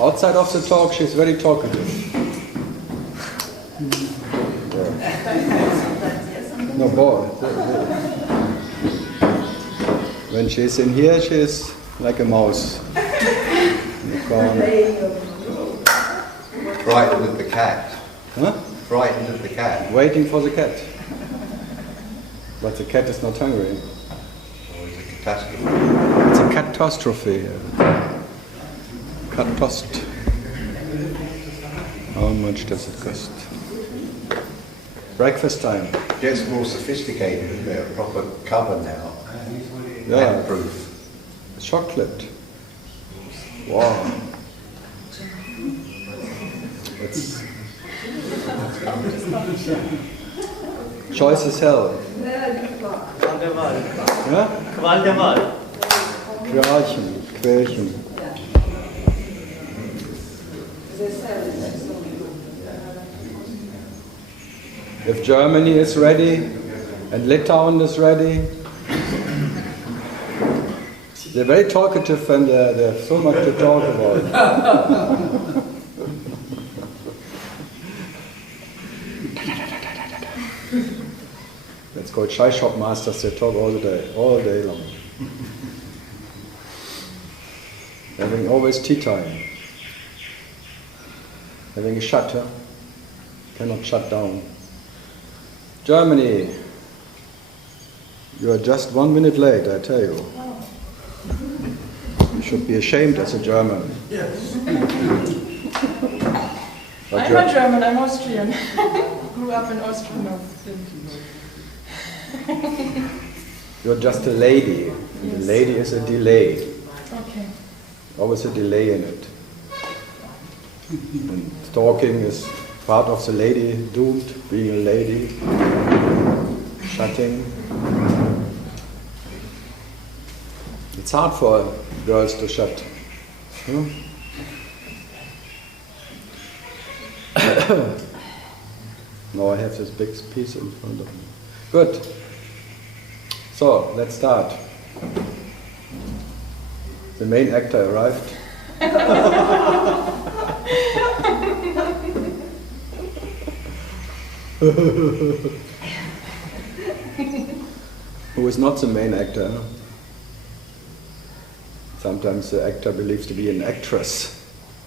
Outside of the talk, she's very talkative. No, boy. When she's in here, she's like a mouse. In the corner. Frightened of the cat. Huh? Frightened of the cat. Waiting for the cat. But the cat is not hungry. Or is it a catastrophe? It's a catastrophe. Cat cost. How much does it cost? Breakfast time. Gets more sophisticated, isn't it? A proper cover now. Yeah. Proof. Chocolate. Wow. It's choice is hell. Qual der Wahl? Ja? Qual der Wahl. Quälchen, Quälchen. If Germany is ready and Litauen is ready, they're very talkative and they have so much to talk about. That's called chai shop masters. They talk all day long. Having always tea time. Having a shutter, cannot shut down. Germany, you are just 1 minute late, I tell you. You should be ashamed as a German. Yes. I'm not German, I'm Austrian. Grew up in Austria. You're just a lady. And Yes. the lady is a delay. Okay. Always a delay in it. And talking is part of the lady, doomed, being a lady. Shutting. It's hard for girls to shut. Huh? Now I have this big piece in front of me. Good. So, let's start. The main actor arrived. Who is not the main actor? Sometimes the actor believes to be an actress.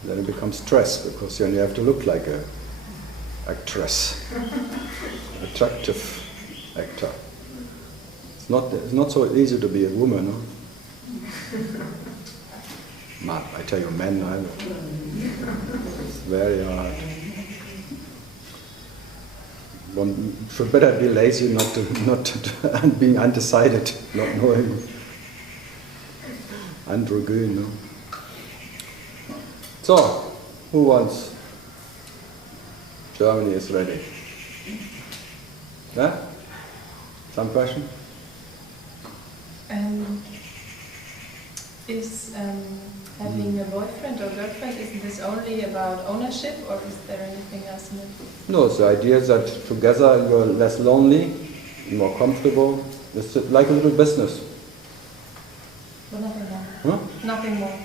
Then it becomes stress because then you have to look like a actress, attractive actor. It's not so easy to be a woman, no? Man, I tell you, men, it's very hard. One should better be lazy, not being undecided, not knowing. Androgyn, no? So, who wants? Germany is ready. Yeah? Some question? Is having a boyfriend or girlfriend, isn't this only about ownership, or is there anything else in it? No, the idea is that together you're less lonely, more comfortable. It's like a little business. Well, nothing more. Huh? Nothing more.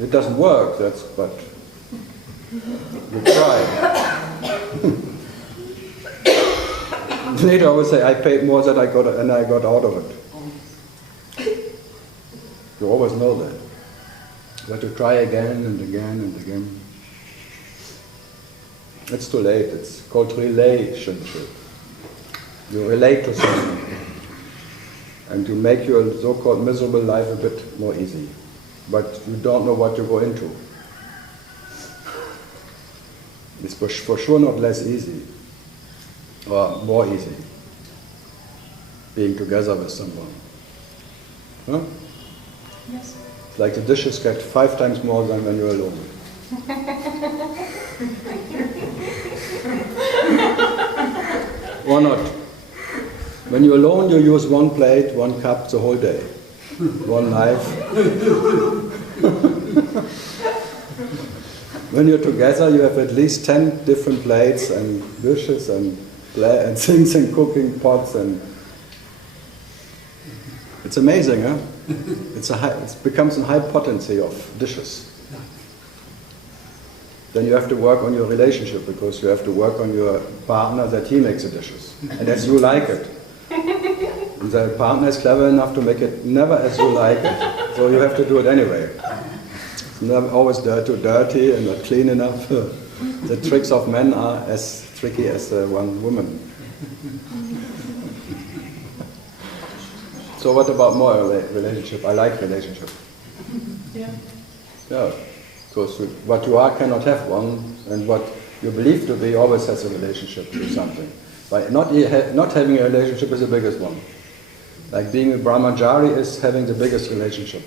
It doesn't work, but you try. Later I will say, I paid more than I got out of it. You always know that. You have to try again and again and again. It's too late. It's called relationship. You relate to someone and you make your so-called miserable life a bit more easy. But you don't know what you go into. It's for sure not less easy or more easy being together with someone. Huh? Yes. It's like the dishes get 5 times more than when you're alone. Or not. When you're alone, you use 1 plate, 1 cup the whole day. 1 knife. when you're together, you have at least 10 different plates and dishes and things and cooking pots, and it's amazing, huh? It becomes a high potency of dishes. Then you have to work on your relationship, because you have to work on your partner that he makes the dishes, and as you like it. And the partner is clever enough to make it never as you like it, so you have to do it anyway. It's never always dirty and not clean enough. The tricks of men are as tricky as one woman. So what about more relationship? I like relationship. Yeah. Yeah, because what you are cannot have one, and what you believe to be always has a relationship to something. But not having a relationship is the biggest one. Like being a brahmachari is having the biggest relationship,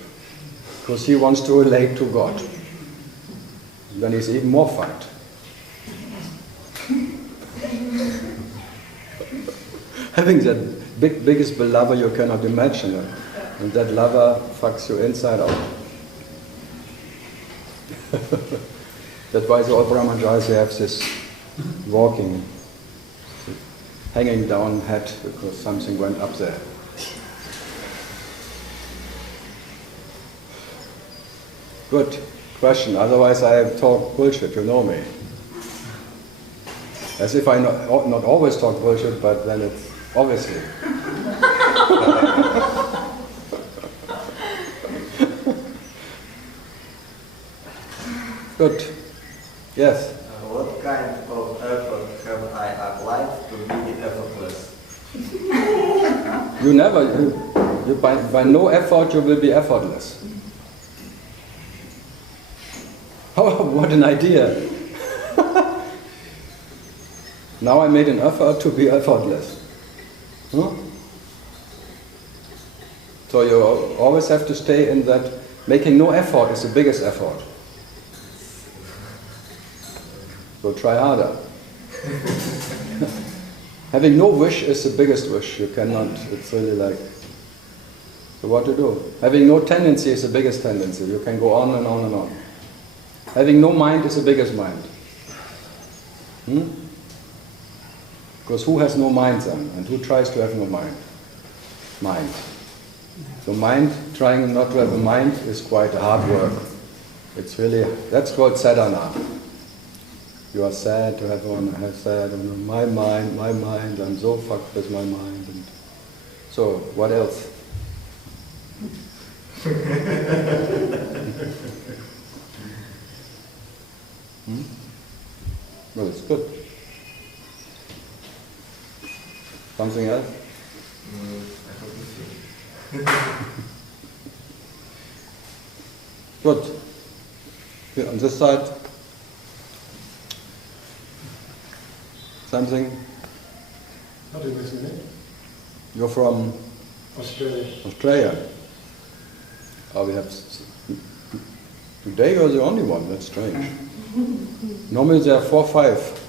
because he wants to relate to God. Then he's even more fight. Having that biggest beloved you cannot imagine, and that lover fucks you inside out. That's why all brahmacharis have this walking, hanging down head, because something went up there. Good question, otherwise I talk bullshit, you know me. As if I not always talk bullshit, but then it's obviously. Good. Yes? What kind of effort have I applied to be effortless? You never, by no effort you will be effortless. Oh, what an idea. Now I made an effort to be effortless. Huh? So you always have to stay in that, making no effort is the biggest effort. So try harder. Having no wish is the biggest wish. You cannot, it's really like, so what to do? Having no tendency is the biggest tendency. You can go on and on and on. Having no mind is the biggest mind. Because who has no mind then? And who tries to have no mind? Mind. So mind, trying not to have a mind is quite a hard work. It's really, that's called sadhana. You are sad to have one, I have sad, and my mind, I'm so fucked with my mind. And so, what else? Well, it's good. Something else? Good. Here on this side. Something? How do you listen to it? You're from Australia. Australia. Oh, we have. Today you're the only one. That's strange. Normally there are 4 or 5.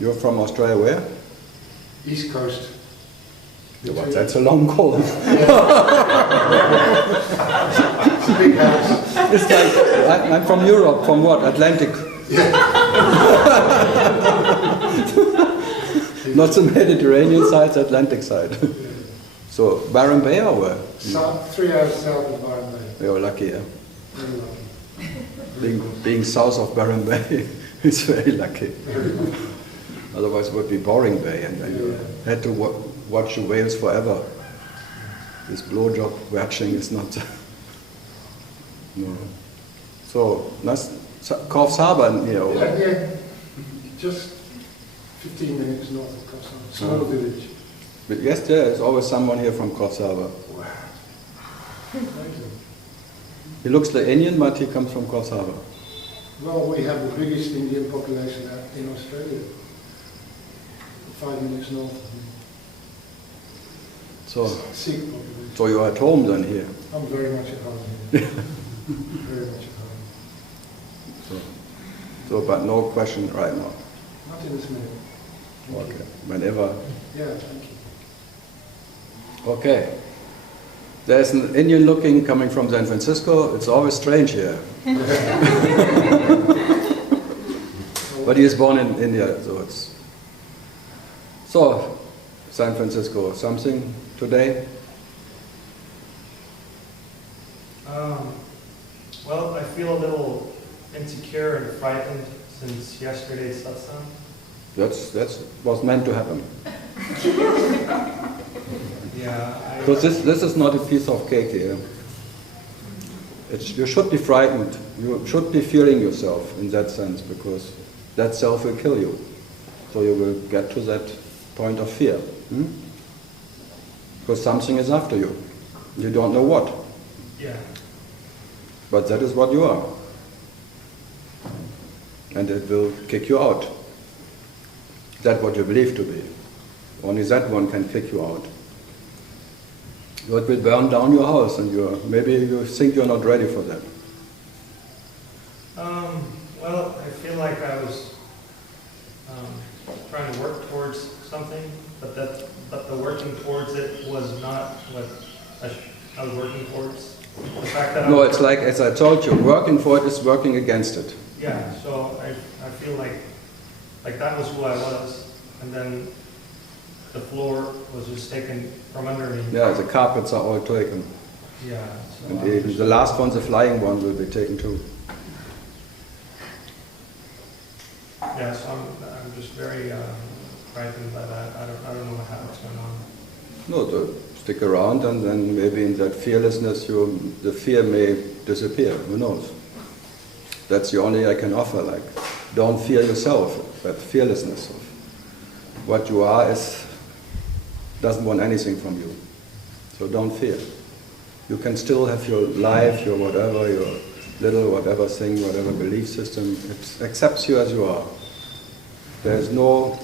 You're from Australia where? East Coast. Yeah, well, that's a long call. It's a big house. It's like, I'm from Europe, from what? Atlantic. Not the Mediterranean side, the Atlantic side. So, Byron Bay or where? 3 hours south of Byron Bay. You're lucky, yeah? Very lucky. Being south of Byron Bay is very lucky. Very lucky. Otherwise it would be boring bay, and then you had to watch the whales forever. This blowjob watching is not... no. So, that's Coffs Harbour, you know. Yeah, just 15 minutes north of Coffs Harbour. Small village. But yes, there's always someone here from Coffs Harbour. Wow. He looks like Indian, but he comes from Coffs Harbour. Well, we have the biggest Indian population in Australia. 5 minutes north of me. So, Sikh population. so you're at home then here? I'm very much at home here. Very much at home. So, but no question right now. Not in this minute. Thank Okay, whenever. you. Yeah, thank you. Okay. There's an Indian looking coming from San Francisco. It's always strange here. But he is born in India, so it's... So, San Francisco, something today? Well, I feel a little insecure and frightened since yesterday's satsang. That's was meant to happen. Yeah. Because this is not a piece of cake here. You should be frightened. You should be fearing yourself in that sense, because that self will kill you. So you will get to that point of fear. Because something is after you. You don't know what. Yeah. But that is what you are. And it will kick you out. That's what you believe to be. Only that one can kick you out. So it will burn down your house, and maybe you think you're not ready for that. Well, I feel like I was trying to work towards something, but the working towards it was not what I was working towards. The fact that No, it's like, as I told you, working for it is working against it. Yeah, so I feel like that was who I was, and then the floor was just taken from under me. Yeah, the carpets are all taken. Yeah. So And even the last one, the flying one, will be taken too. yeah, so I'm just very frightened by that. I don't know what's going on. No, to stick around, and then maybe in that fearlessness, the fear may disappear. Who knows? That's the only I can offer. Like, don't fear yourself. That fearlessness of what you are doesn't want anything from you. So don't fear. You can still have your life, your whatever, your little whatever thing, whatever belief system. It accepts you as you are. There's no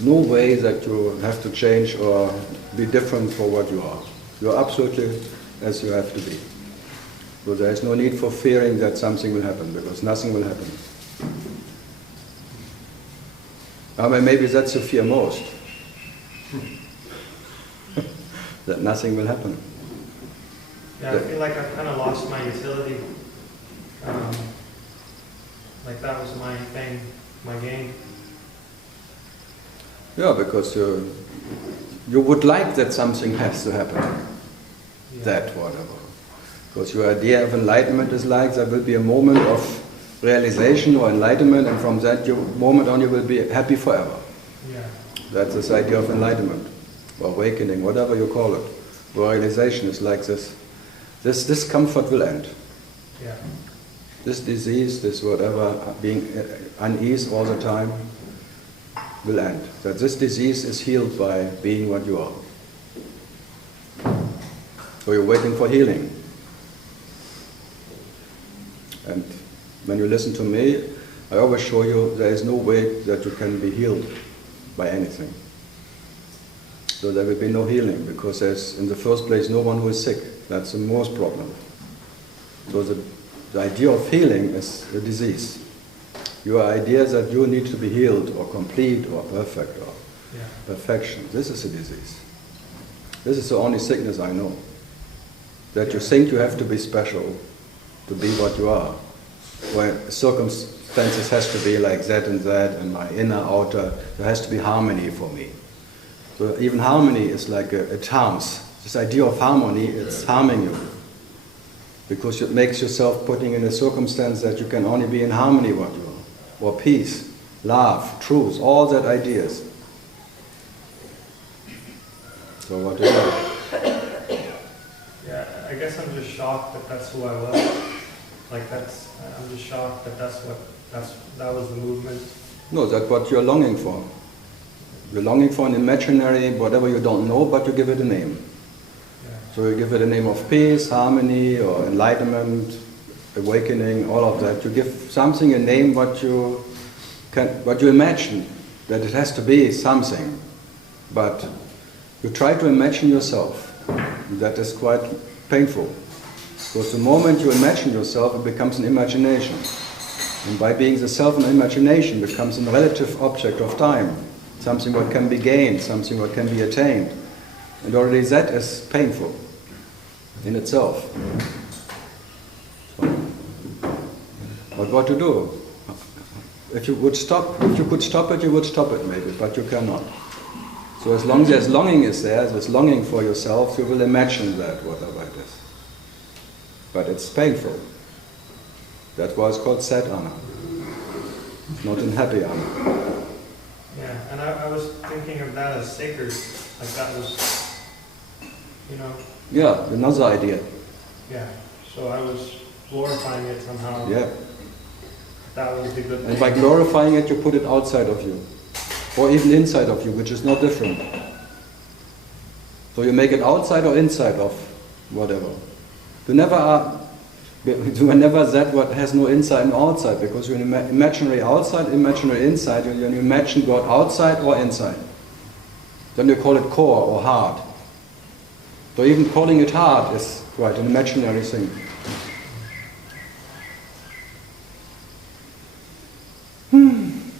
way that you have to change or be different for what you are. You're absolutely as you have to be. So there is no need for fearing that something will happen, because nothing will happen. I mean, maybe that's the fear most. That nothing will happen. Yeah, I feel like I've kind of lost my utility. Like that was my thing, my game. Yeah, because you would like that something has to happen. Yeah. That, whatever. Because your idea of enlightenment is like there will be a moment of realization or enlightenment, and from that moment on you will be happy forever. Yeah. That's this idea of enlightenment, or awakening, whatever you call it. Realization is like this. This discomfort will end. Yeah. This disease, this whatever, being unease all the time, will end. That this disease is healed by being what you are. So you're waiting for healing. And when you listen to me, I always show you there is no way that you can be healed by anything. So there will be no healing, because there's, in the first place, no one who is sick. That's the most problem. So the idea of healing is a disease. Your idea that you need to be healed or complete or perfect or perfection, this is a disease. This is the only sickness I know. That you think you have to be special to be what you are. Where circumstances has to be like that, and my inner, outer, there has to be harmony for me. So even harmony is like it harms. This idea of harmony, it's harming you. Because it makes yourself putting in a circumstance that you can only be in harmony what you are. Or peace, love, truth, all that ideas. So what is that? Yeah, I guess I'm just shocked that that's who I was. Like I'm just shocked that that was the movement. No, that's what you're longing for. You're longing for an imaginary, whatever you don't know, but you give it a name. Yeah. So you give it a name of peace, harmony, or enlightenment, awakening, all of that. You give something a name what you imagine, that it has to be something. But you try to imagine yourself. That is quite painful. Because the moment you imagine yourself, it becomes an imagination. And by being the self in imagination, it becomes a relative object of time. Something what can be gained, something what can be attained. And already that is painful. in itself. So, but what to do? If you could stop it, you would stop it maybe, but you cannot. So as long as longing is there's longing for yourself, you will imagine that, whatever it is. But it's painful. That's why it's called sad ana. It's not in happy ana. Yeah, and I was thinking of that as sacred, like that was, Yeah, another idea. Yeah, so I was glorifying it somehow. Yeah. That was the good thing. And by glorifying it, you put it outside of you. Or even inside of you, which is not different. So you make it outside or inside of whatever. You are never that what has no inside and outside, because you're imaginary outside, imaginary inside. You imagine God outside or inside. Then you call it core or heart. So even calling it heart is quite an imaginary thing.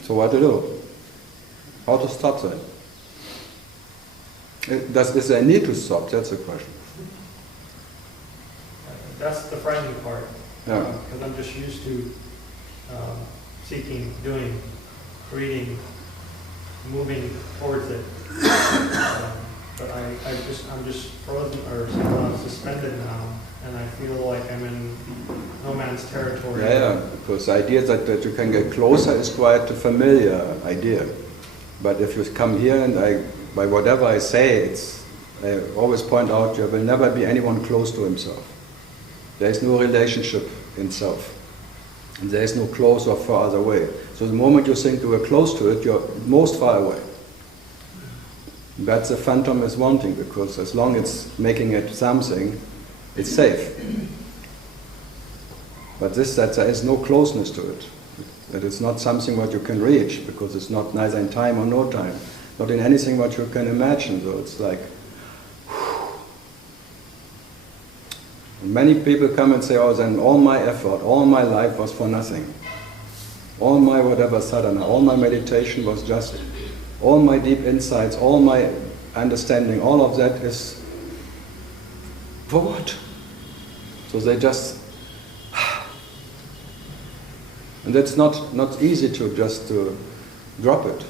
So what to do? How to stop that? Is there a need to stop? That's the question. That's the frightening part. Yeah. Because I'm just used to seeking, doing, reading, moving towards it. But I'm just frozen or suspended now, and I feel like I'm in no man's territory. Yeah, because the idea that you can get closer is quite a familiar idea. But if you come here and by whatever I say, I always point out there will never be anyone close to himself. There is no relationship in self. And there is no close or farther away. So the moment you think you are close to it, you're most far away. That's the phantom is wanting, because as long as it's making it something, it's safe. But that there is no closeness to it. That it's not something what you can reach, because it's not neither in time or no time. Not in anything what you can imagine. So it's like, many people come and say, oh, then all my effort, all my life was for nothing. All my whatever sadhana, all my meditation was just, all my deep insights, all my understanding, all of that is for what? So they just, and it's not easy to just drop it,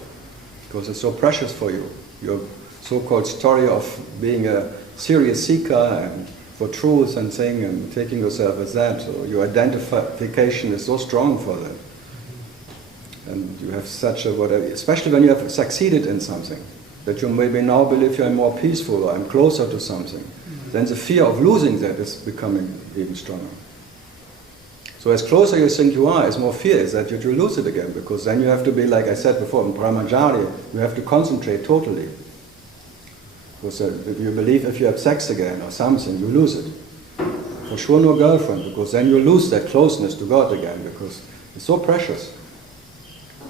because it's so precious for you. Your so-called story of being a serious seeker and for truth and thing and taking yourself as that. So your identification is so strong for that. And you have such a whatever, especially when you have succeeded in something, that you maybe now believe you're more peaceful or I'm closer to something. Then the fear of losing that is becoming even stronger. So as closer you think you are, as more fear is that you lose it again, because then you have to be, like I said before, in Brahmacharya, you have to concentrate totally. Because if you believe if you have sex again or something, you lose it. For sure no girlfriend, because then you lose that closeness to God again, because it's so precious.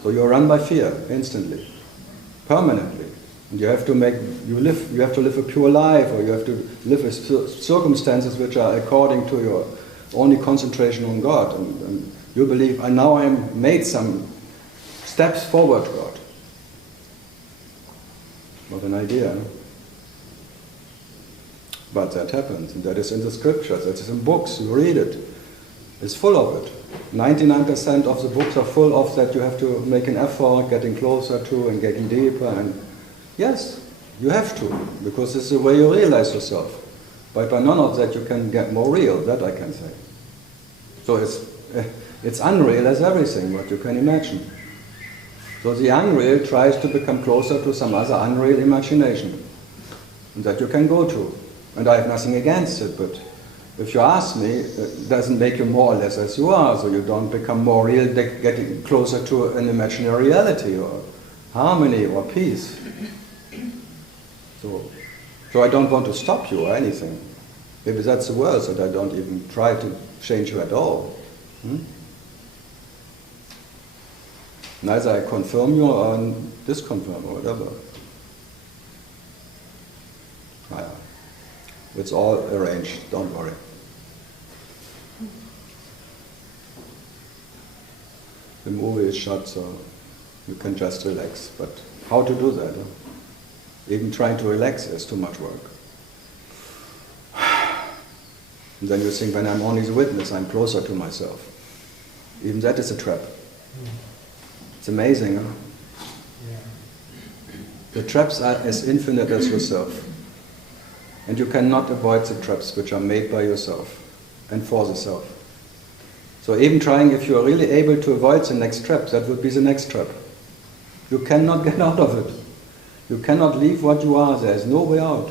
So you're run by fear instantly, permanently. And you have to live a pure life, or you have to live with circumstances which are according to your only concentration on God. And you believe, and now I made some steps forward, God. What an idea. No? But that happens, and that is in the scriptures, that is in books, you read it. It's full of it. 99% of the books are full of that you have to make an effort, getting closer to and getting deeper. And yes, you have to, because it's the way you realize yourself. But by none of that you can get more real, that I can say. So it's unreal as everything, what you can imagine. So the unreal tries to become closer to some other unreal imagination that you can go to. And I have nothing against it, but if you ask me, it doesn't make you more or less as you are, so you don't become more real, getting closer to an imaginary reality or harmony or peace. So I don't want to stop you or anything. Maybe that's the worst, that I don't even try to change you at all. Neither I confirm you or disconfirm or whatever. It's all arranged, don't worry. The movie is shut, so you can just relax. But how to do that? Even trying to relax is too much work. And then you think, when I'm only the witness, I'm closer to myself. Even that is a trap. It's amazing, huh? Yeah. The traps are as infinite as yourself. And you cannot avoid the traps which are made by yourself and for the self. So even trying, if you are really able to avoid the next trap, that would be the next trap. You cannot get out of it. You cannot leave what you are. There is no way out.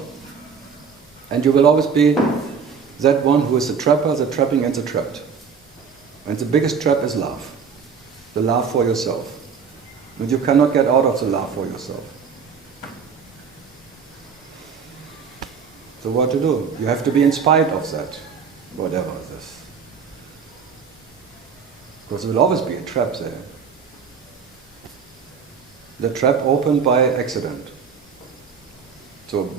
And you will always be that one who is the trapper, the trapping, and the trapped. And the biggest trap is love. The love for yourself. And you cannot get out of the love for yourself. So what to do? You have to be in spite of that, whatever it is. Because there will always be a trap there. The trap opened by accident. So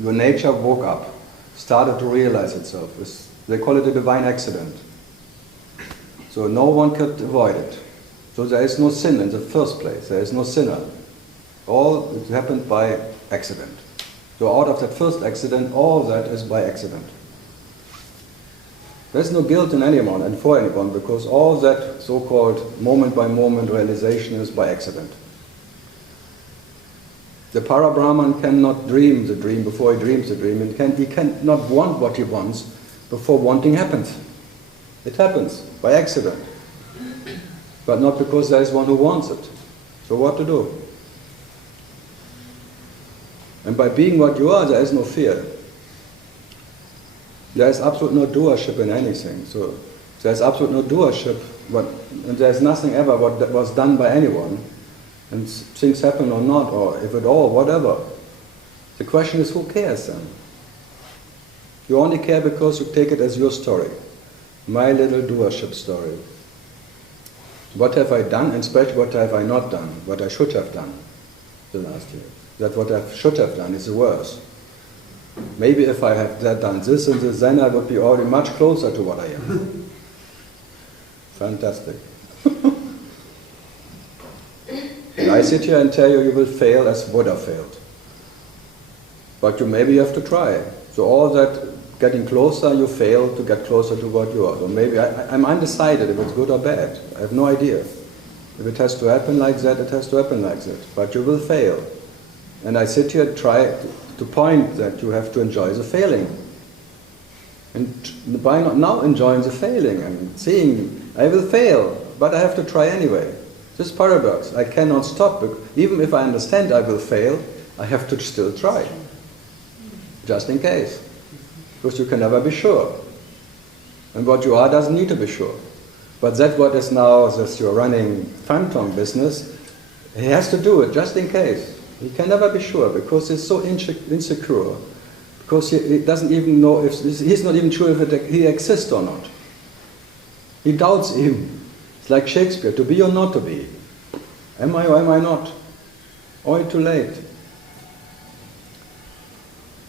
your nature woke up, started to realize itself. They call it a divine accident. So no one could avoid it. So there is no sin in the first place. There is no sinner. All it happened by accident. So out of that first accident, all that is by accident. There's no guilt in anyone and for anyone, because all that so-called moment-by-moment realization is by accident. The para-Brahman cannot dream the dream before he dreams the dream. He cannot want what he wants before wanting happens. It happens by accident. But not because there is one who wants it. So what to do? And by being what you are, there is no fear. There is absolutely no doership in anything. So there is absolutely no doership, and there is nothing ever that was done by anyone. And things happen or not, or if at all, whatever. The question is, who cares then? You only care because you take it as your story. My little doership story. What have I done, and especially what have I not done, what I should have done the last year. That what I should have done is the worst. Maybe if I had done this and this, then I would be already much closer to what I am. Fantastic. And I sit here and tell you, you will fail as Buddha failed. But maybe you have to try. So all that getting closer, you fail to get closer to what you are. So maybe I'm undecided if it's good or bad. I have no idea. If it has to happen like that, it has to happen like that. But you will fail. And I sit here and try to point that you have to enjoy the failing. And by not now enjoying the failing and seeing, I will fail, but I have to try anyway. This paradox, I cannot stop. Even if I understand I will fail, I have to still try. Just in case. Because you can never be sure. And what you are doesn't need to be sure. But that what is now, this your running phantom business, he has to do it just in case. He can never be sure because he's so insecure. Because he doesn't even know if, he's not even sure if he exists or not. He doubts him. It's like Shakespeare, to be or not to be. Am I or am I not? Only too late.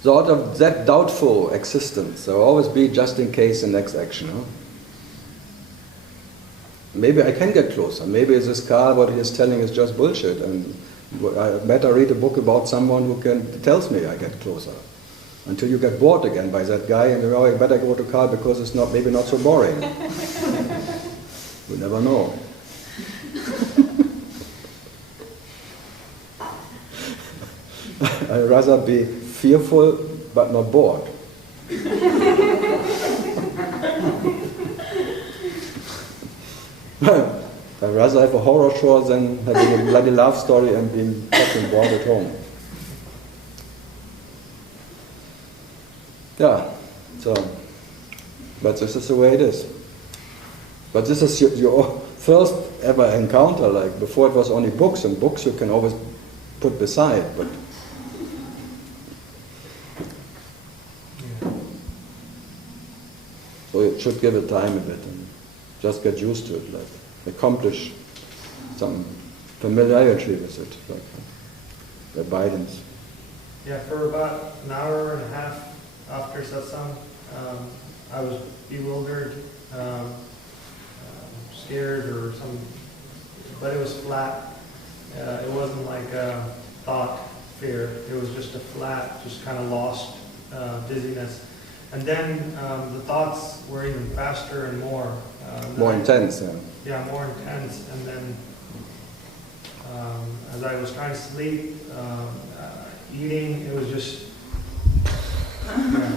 So out of that doubtful existence, there will always be just in case the next action. Huh? Maybe I can get closer. Maybe this Karl, what he is telling is just bullshit, and I better read a book about someone who tells me I get closer. Until you get bored again by that guy, and you I better go to Karl because it's maybe not so boring. You never know. I'd rather be fearful but not bored. I'd rather have a horror show than having a bloody love story and being fucking bored at home. Yeah, so, but this is the way it is. But this is your first ever encounter, like before it was only books, and books you can always put beside, but so it should give it time a bit and just get used to it, like accomplish some familiarity with it, like abidance. Yeah, for about an hour and a half after satsang, I was bewildered, scared or some, but it was flat. It wasn't like a thought, fear. It was just a flat, just kind of lost dizziness. And then the thoughts were even faster and more. More intense, yeah. Yeah, more intense. And then as I was trying to sleep, eating, it was just... Yeah.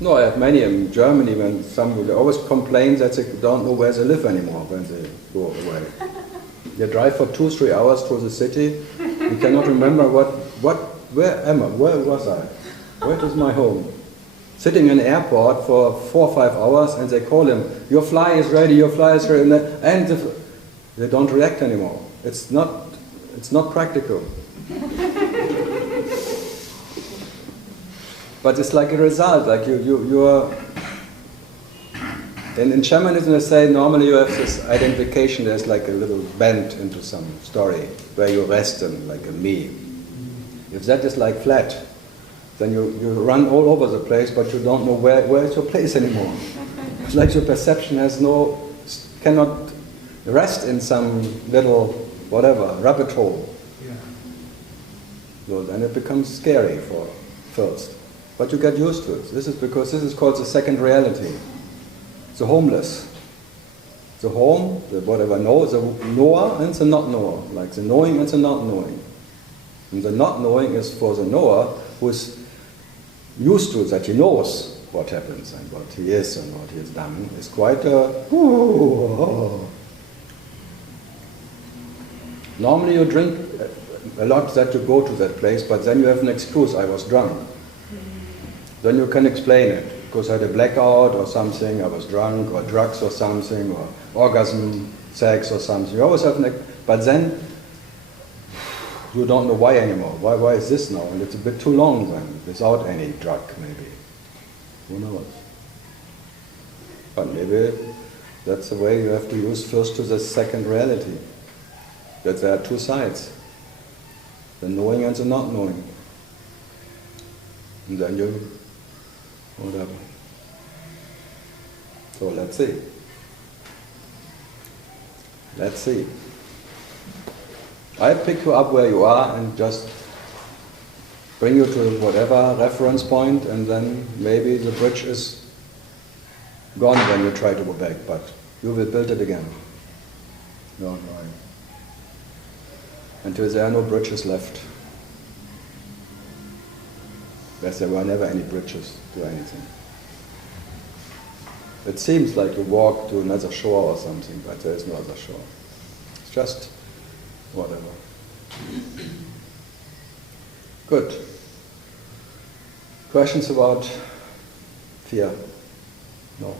No, I have many in Germany when some they always complain that they don't know where they live anymore when they go away. They drive for 2-3 hours through the city. You cannot remember where am I? Where was I? Where is my home? Sitting in an airport for 4 or 5 hours and they call him, your fly is ready, your fly is ready, and they don't react anymore. It's not practical. But it's like a result, like you are... In shamanism they say normally you have this identification, there's like a little bend into some story where you rest in, like a me. If that is like flat, then you run all over the place, but you don't know where is your place anymore. It's like your perception cannot rest in some little, whatever, rabbit hole. Yeah. So then it becomes scary for first. But you get used to it. This is because this is called the second reality. The homeless. The home, the whatever know, the knower and the not knower. Like the knowing and the not knowing. And the not knowing is for the knower who is used to it, that he knows what happens and what he is and what he has done. It's quite a... Normally you drink a lot that you go to that place, but then you have an excuse, I was drunk. Then you can explain it, because I had a blackout or something, I was drunk, or drugs or something, or orgasm, sex or something. You always have but then you don't know why anymore. Why is this now? And it's a bit too long then, without any drug maybe. Who knows? But maybe that's the way you have to use first to the second reality. That there are two sides. The knowing and the not knowing. And then you... whatever. So let's see. Let's see. I pick you up where you are and just bring you to whatever reference point, and then maybe the bridge is gone when you try to go back, but you will build it again. Don't worry. Until there are no bridges left. Yes, there were never any bridges to anything. It seems like you walk to another shore or something, but there is no other shore. It's just whatever. Good. Questions about fear? No.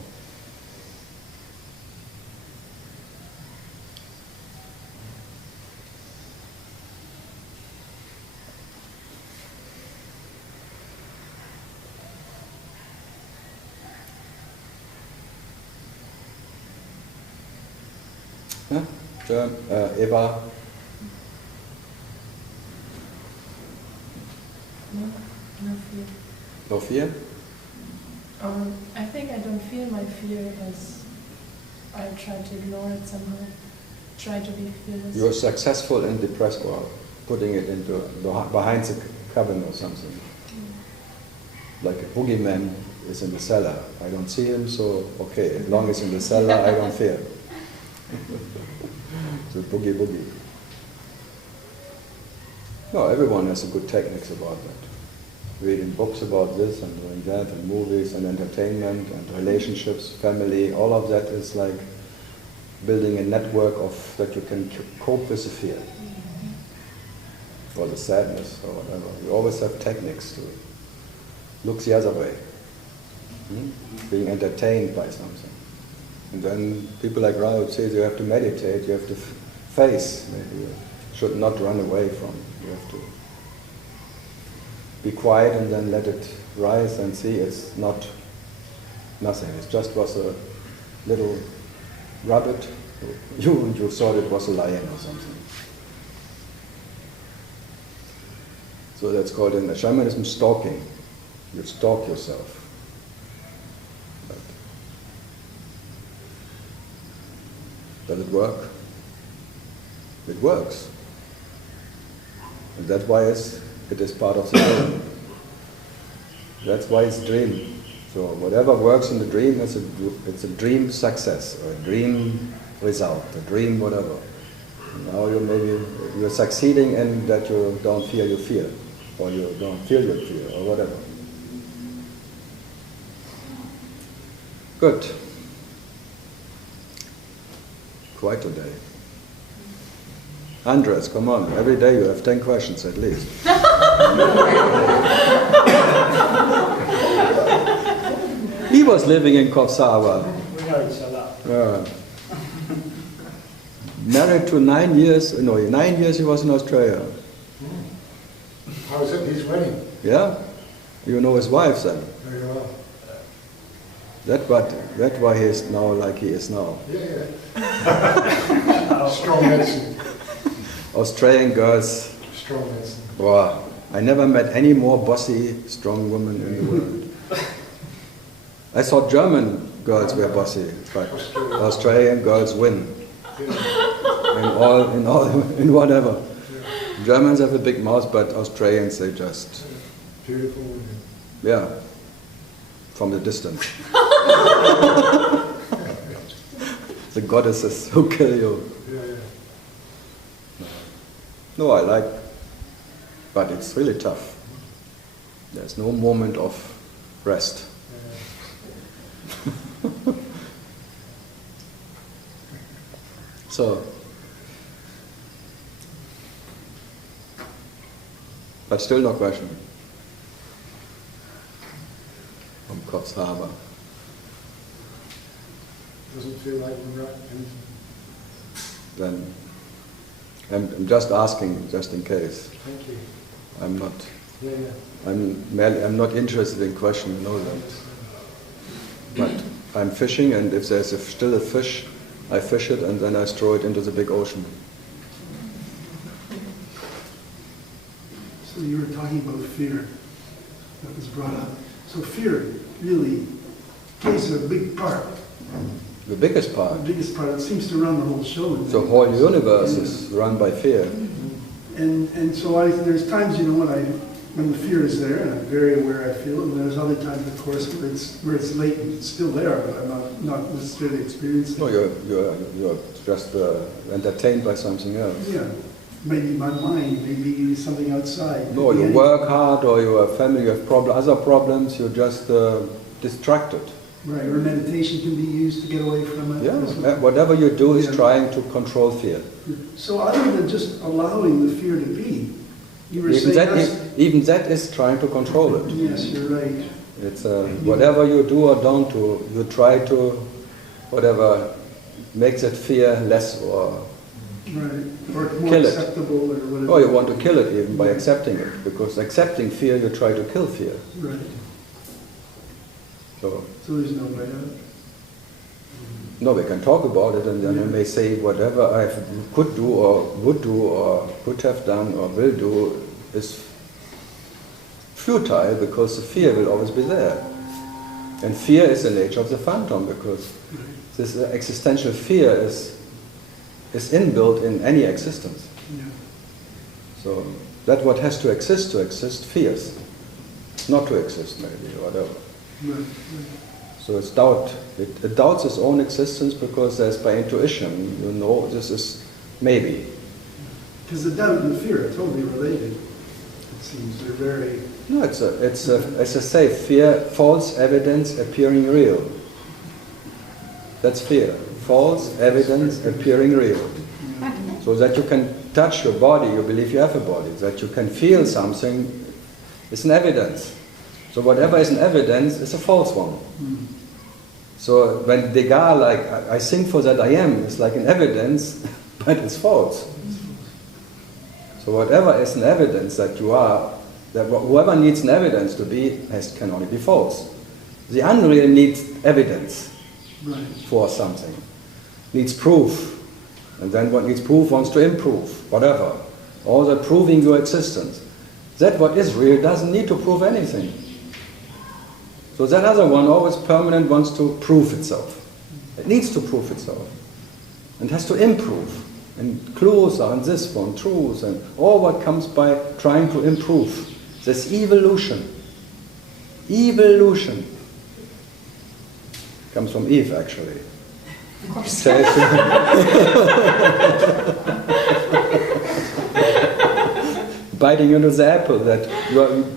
Eva? No fear. No fear? I think I don't feel my fear as I try to ignore it somehow. Try to be fearless. You're successful in depressed or putting it into behind the cabin or something. Like a boogeyman is in the cellar. I don't see him, so okay, as long as in the cellar, I don't fear. The boogie. No, everyone has a good techniques about that. Reading books about this and doing that, and movies and entertainment and relationships, family, all of that is like building a network of that you can cope with the fear or the sadness or whatever. You always have techniques to look the other way. Being entertained by something. And then people like Ra would say you have to meditate, you have to face, maybe you should not run away from, you have to be quiet and then let it rise and see it's not nothing. It just was a little rabbit, you thought it was a lion or something. So that's called in shamanism stalking. You stalk yourself. Does it work? It works. And that's why it is part of the dream. That's why it's dream. So whatever works in the dream, it's a dream success, or a dream result, a dream whatever. Now you're succeeding in that you don't feel your fear, or you don't feel your fear, or whatever. Good. Quite a day. Andres, come on, every day you have 10 questions at least. He was living in Kosovo. Married to 9 years he was in Australia. How was it his wedding? Yeah? You know his wife then? Very well. That's why he is now like he is now. Yeah. Strong medicine. Australian girls. Strong medicine. Wow. I never met any more bossy, strong woman in the world. I thought German girls were bossy, but Australian girls win. In whatever. Germans have a big mouth, but Australians, they just... Beautiful women. Yeah. From the distance. The goddesses who kill you. Yeah. No, I like, but it's really tough. There's no moment of rest. So, but still no question. From Coffs Harbour. Doesn't feel like we're right. Then I'm just asking, just in case. Thank you. I'm not. Yeah. I'm not interested in question, you know that. But I'm fishing, and if there's still a fish, I fish it and then I throw it into the big ocean. So you were talking about fear that was brought up. So fear really plays a big part. The biggest part. The biggest part. It seems to run the whole show. The whole universe is run by fear. And so there's times, when the fear is there, and I'm very aware I feel it, and there's other times, of course, where it's latent. It's still there, but I'm not necessarily experiencing No, it. you're just entertained by something else. Yeah. Maybe my mind, maybe something outside. No, you work hard, or you have family, you have other problems, you're just distracted. Right, or meditation can be used to get away from it. Yeah, whatever you do is trying to control fear. So other than just allowing the fear to be, you were saying even that is trying to control it. Yes, you're right. It's whatever you do or don't do, you try to, whatever, makes that fear less or right. Or more kill acceptable it. Or whatever. Or you want to kill it even by accepting it, because accepting fear, you try to kill fear. Right. So there's no way out. no, we can talk about it, and then I may say whatever I could do or would do or could have done or will do is futile, because the fear will always be there. And fear is the nature of the phantom, because this existential fear is inbuilt in any existence. Yeah. So that what has to exist fears. Not to exist maybe, or whatever. Right. So it's doubt. It doubts its own existence because there's by intuition, this is maybe. Because the doubt and the fear are totally related. It seems they're very... No, it's as I say, fear, false evidence appearing real. That's fear. False evidence appearing real. So that you can touch your body, you believe you have a body. That you can feel something is an evidence. So whatever is an evidence is a false one. So when Degas, like, I think for that I am, it's like an evidence, but it's false. So whatever is an evidence that you are, that whoever needs an evidence to be, can only be false. The unreal needs evidence for something, needs proof. And then what needs proof wants to improve, whatever. All that proving your existence. That what is real doesn't need to prove anything. So that other one, always permanent, wants to prove itself. It needs to prove itself. And has to improve. And closer, and this one, truth, and all what comes by trying to improve. This evolution. Evolution. Comes from Eve, actually. Of course. Biting into the apple, that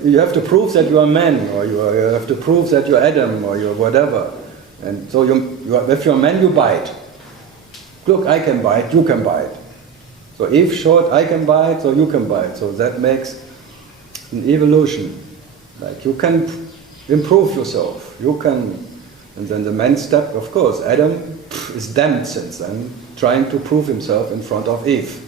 you have to prove that you are man, or you have to prove that you're Adam, or you're whatever. And so if you're a man, you bite. Look, I can bite, you can bite. So Eve showed, I can bite, so you can bite. So that makes an evolution. Like you can improve yourself. You can, and then the man step, of course, Adam is damned since then, trying to prove himself in front of Eve.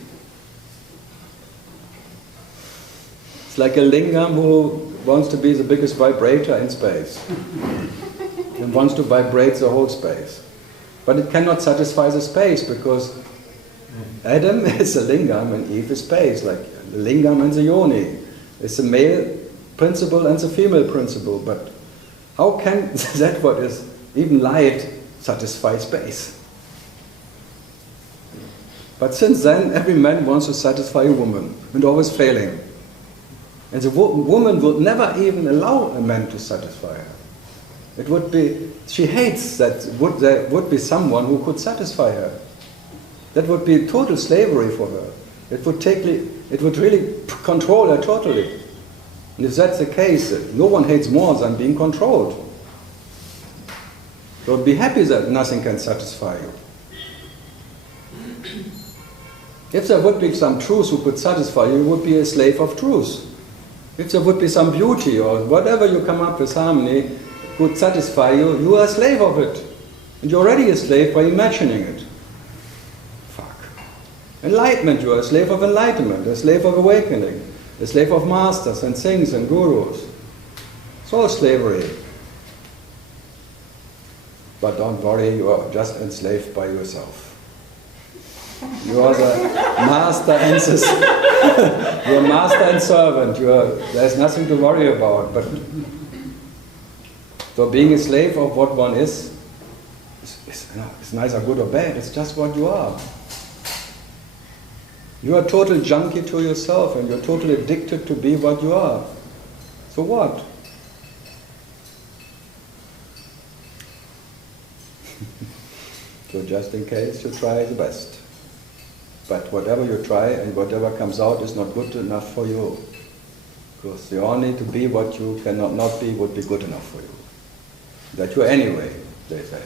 It's like a lingam who wants to be the biggest vibrator in space. And wants to vibrate the whole space. But it cannot satisfy the space because Adam is a lingam and Eve is space, like the lingam and the yoni. It's the male principle and the female principle, but how can that what is even light satisfy space? But since then, every man wants to satisfy a woman, and always failing. And the woman would never even allow a man to satisfy her. It would be, she hates that there would be someone who could satisfy her. That would be total slavery for her. It would really control her totally. And if that's the case, no one hates more than being controlled. So be happy that nothing can satisfy you. If there would be some truth who could satisfy you, you would be a slave of truth. If there would be some beauty or whatever you come up with harmony could satisfy you, you are a slave of it. And you're already a slave by imagining it. Fuck. Enlightenment, you are a slave of enlightenment, a slave of awakening, a slave of masters and things and gurus. It's all slavery. But don't worry, you are just enslaved by yourself. You are the master and you're master and servant. There's nothing to worry about. But so being a slave of what one is neither good or bad. It's just what you are. You are total junkie to yourself, and you're totally addicted to be what you are. So what? So just in case, you try the best. But whatever you try and whatever comes out is not good enough for you. Because the only to be what you cannot not be would be good enough for you. That you anyway, they say.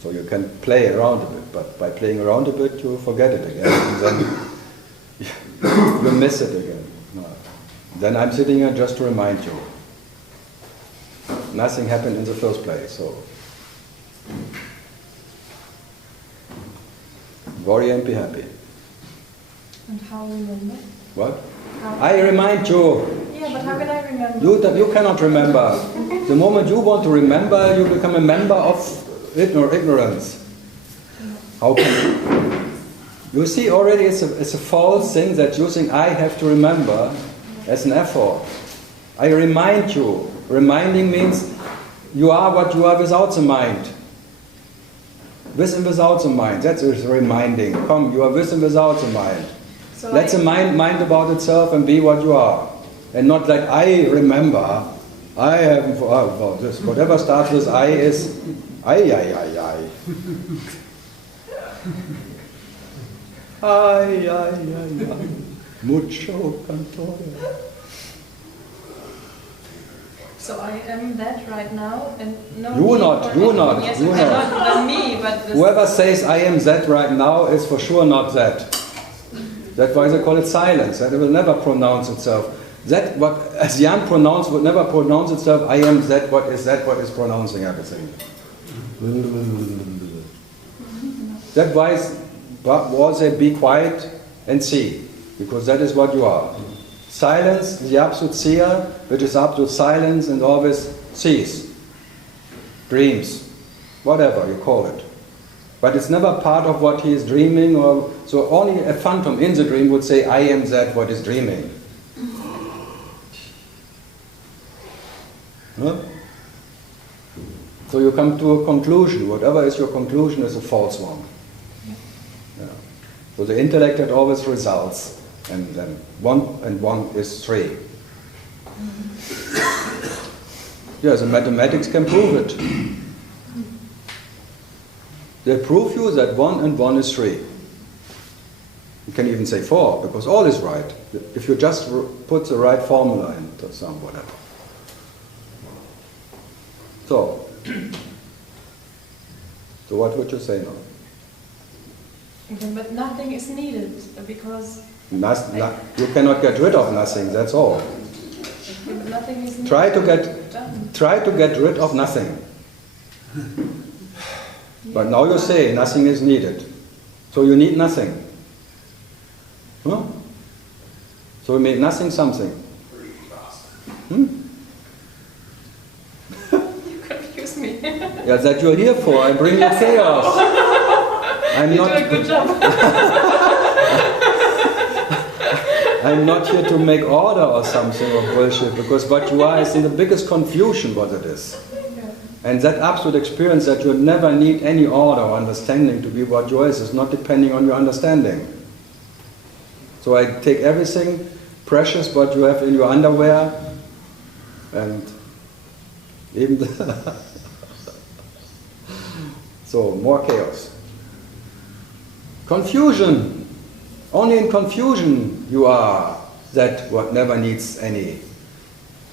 So you can play around a bit, but by playing around a bit you forget it again. And then you miss it again. No. Then I'm sitting here just to remind you. Nothing happened in the first place, so worry and be happy. And how remember? What? I remind you. Yeah, but how can I remember? You cannot remember. The moment you want to remember, you become a member of ignorance. How can you? You see, already it's a false thing that you think I have to remember as an effort. I remind you. Reminding means you are what you are without the mind. With and without the mind. That's reminding. Come, you are with and without the mind. So let the mind about itself and be what you are. And not like I remember. I have this. Whatever starts with I is I. Ay. Mucho cantor. So I am that right now, and no. You not. Yes, not me, but whoever says I am that right now is for sure not that. That's why they call it silence. That it will never pronounce itself. That what as Jan pronounced would never pronounce itself. I am that what is pronouncing everything. That why was say be quiet and see, because that is what you are. Silence, the absolute seer, which is absolute silence and always sees. Dreams, whatever you call it. But it's never part of what he is dreaming, or so only a phantom in the dream would say, I am that what is dreaming. Huh? So you come to a conclusion. Whatever is your conclusion is a false one. Yeah. So the intellect had always results. And then 1 and 1 is 3. Yes, and mathematics can prove it. They prove you that 1 and 1 is 3. You can even say 4, because all is right. If you just put the right formula into some whatever. So what would you say now? Okay, but nothing is needed because You cannot get rid of nothing, that's all. but nothing is needed. Try to Done. get rid of nothing. But now you say nothing is needed. So you need nothing. Huh? So you make nothing something. Hmm? You confuse me. Yeah, that you're here for. I bring you chaos. I'm You not. do a good job. I'm not here to make order or something or bullshit, because what you are is in the biggest confusion what it is. And that absolute experience that you never need any order or understanding to be what you is not depending on your understanding. So I take everything precious what you have in your underwear and even so more chaos. Confusion. Only in confusion you are that what never needs any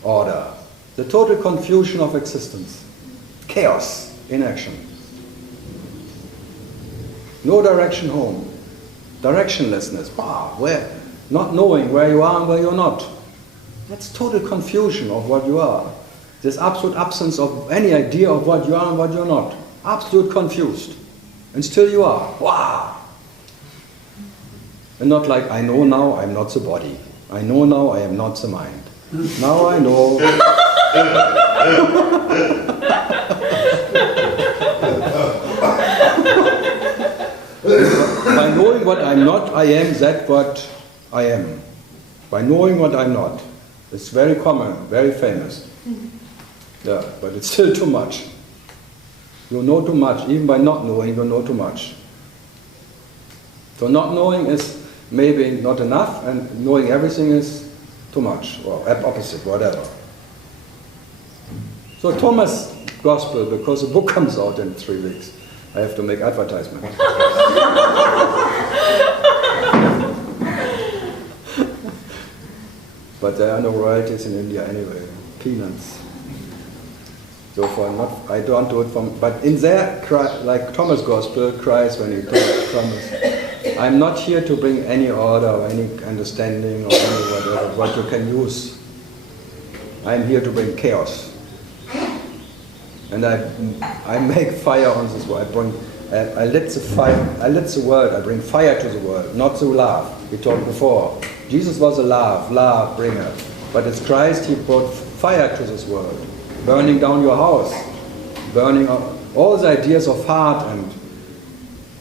order. The total confusion of existence. Chaos in action. No direction home. Directionlessness. Where? Not knowing where you are and where you're not. That's total confusion of what you are. This absolute absence of any idea of what you are and what you're not. Absolute confused. And still you are. Wow! And not like, I know now I'm not the body. I know now I am not the mind. Now I know. By knowing what I'm not, I am that what I am. By knowing what I'm not. It's very common, very famous. Yeah, but it's still too much. You know too much. Even by not knowing, you know too much. So not knowing is maybe not enough, and knowing everything is too much, or opposite, whatever. So Thomas' Gospel, because the book comes out in 3 weeks, I have to make advertisement. But there are no royalties in India anyway, peanuts. So I don't do it from, but in there, like Thomas' Gospel cries when he tells Thomas, I'm not here to bring any order or any understanding or any whatever, what you can use. I'm here to bring chaos. And I make fire on this world. I lit the fire, I lit the world, I bring fire to the world, not through love. We talked before. Jesus was a love bringer. But it's Christ, he brought fire to this world. Burning down your house, burning all the ideas of heart and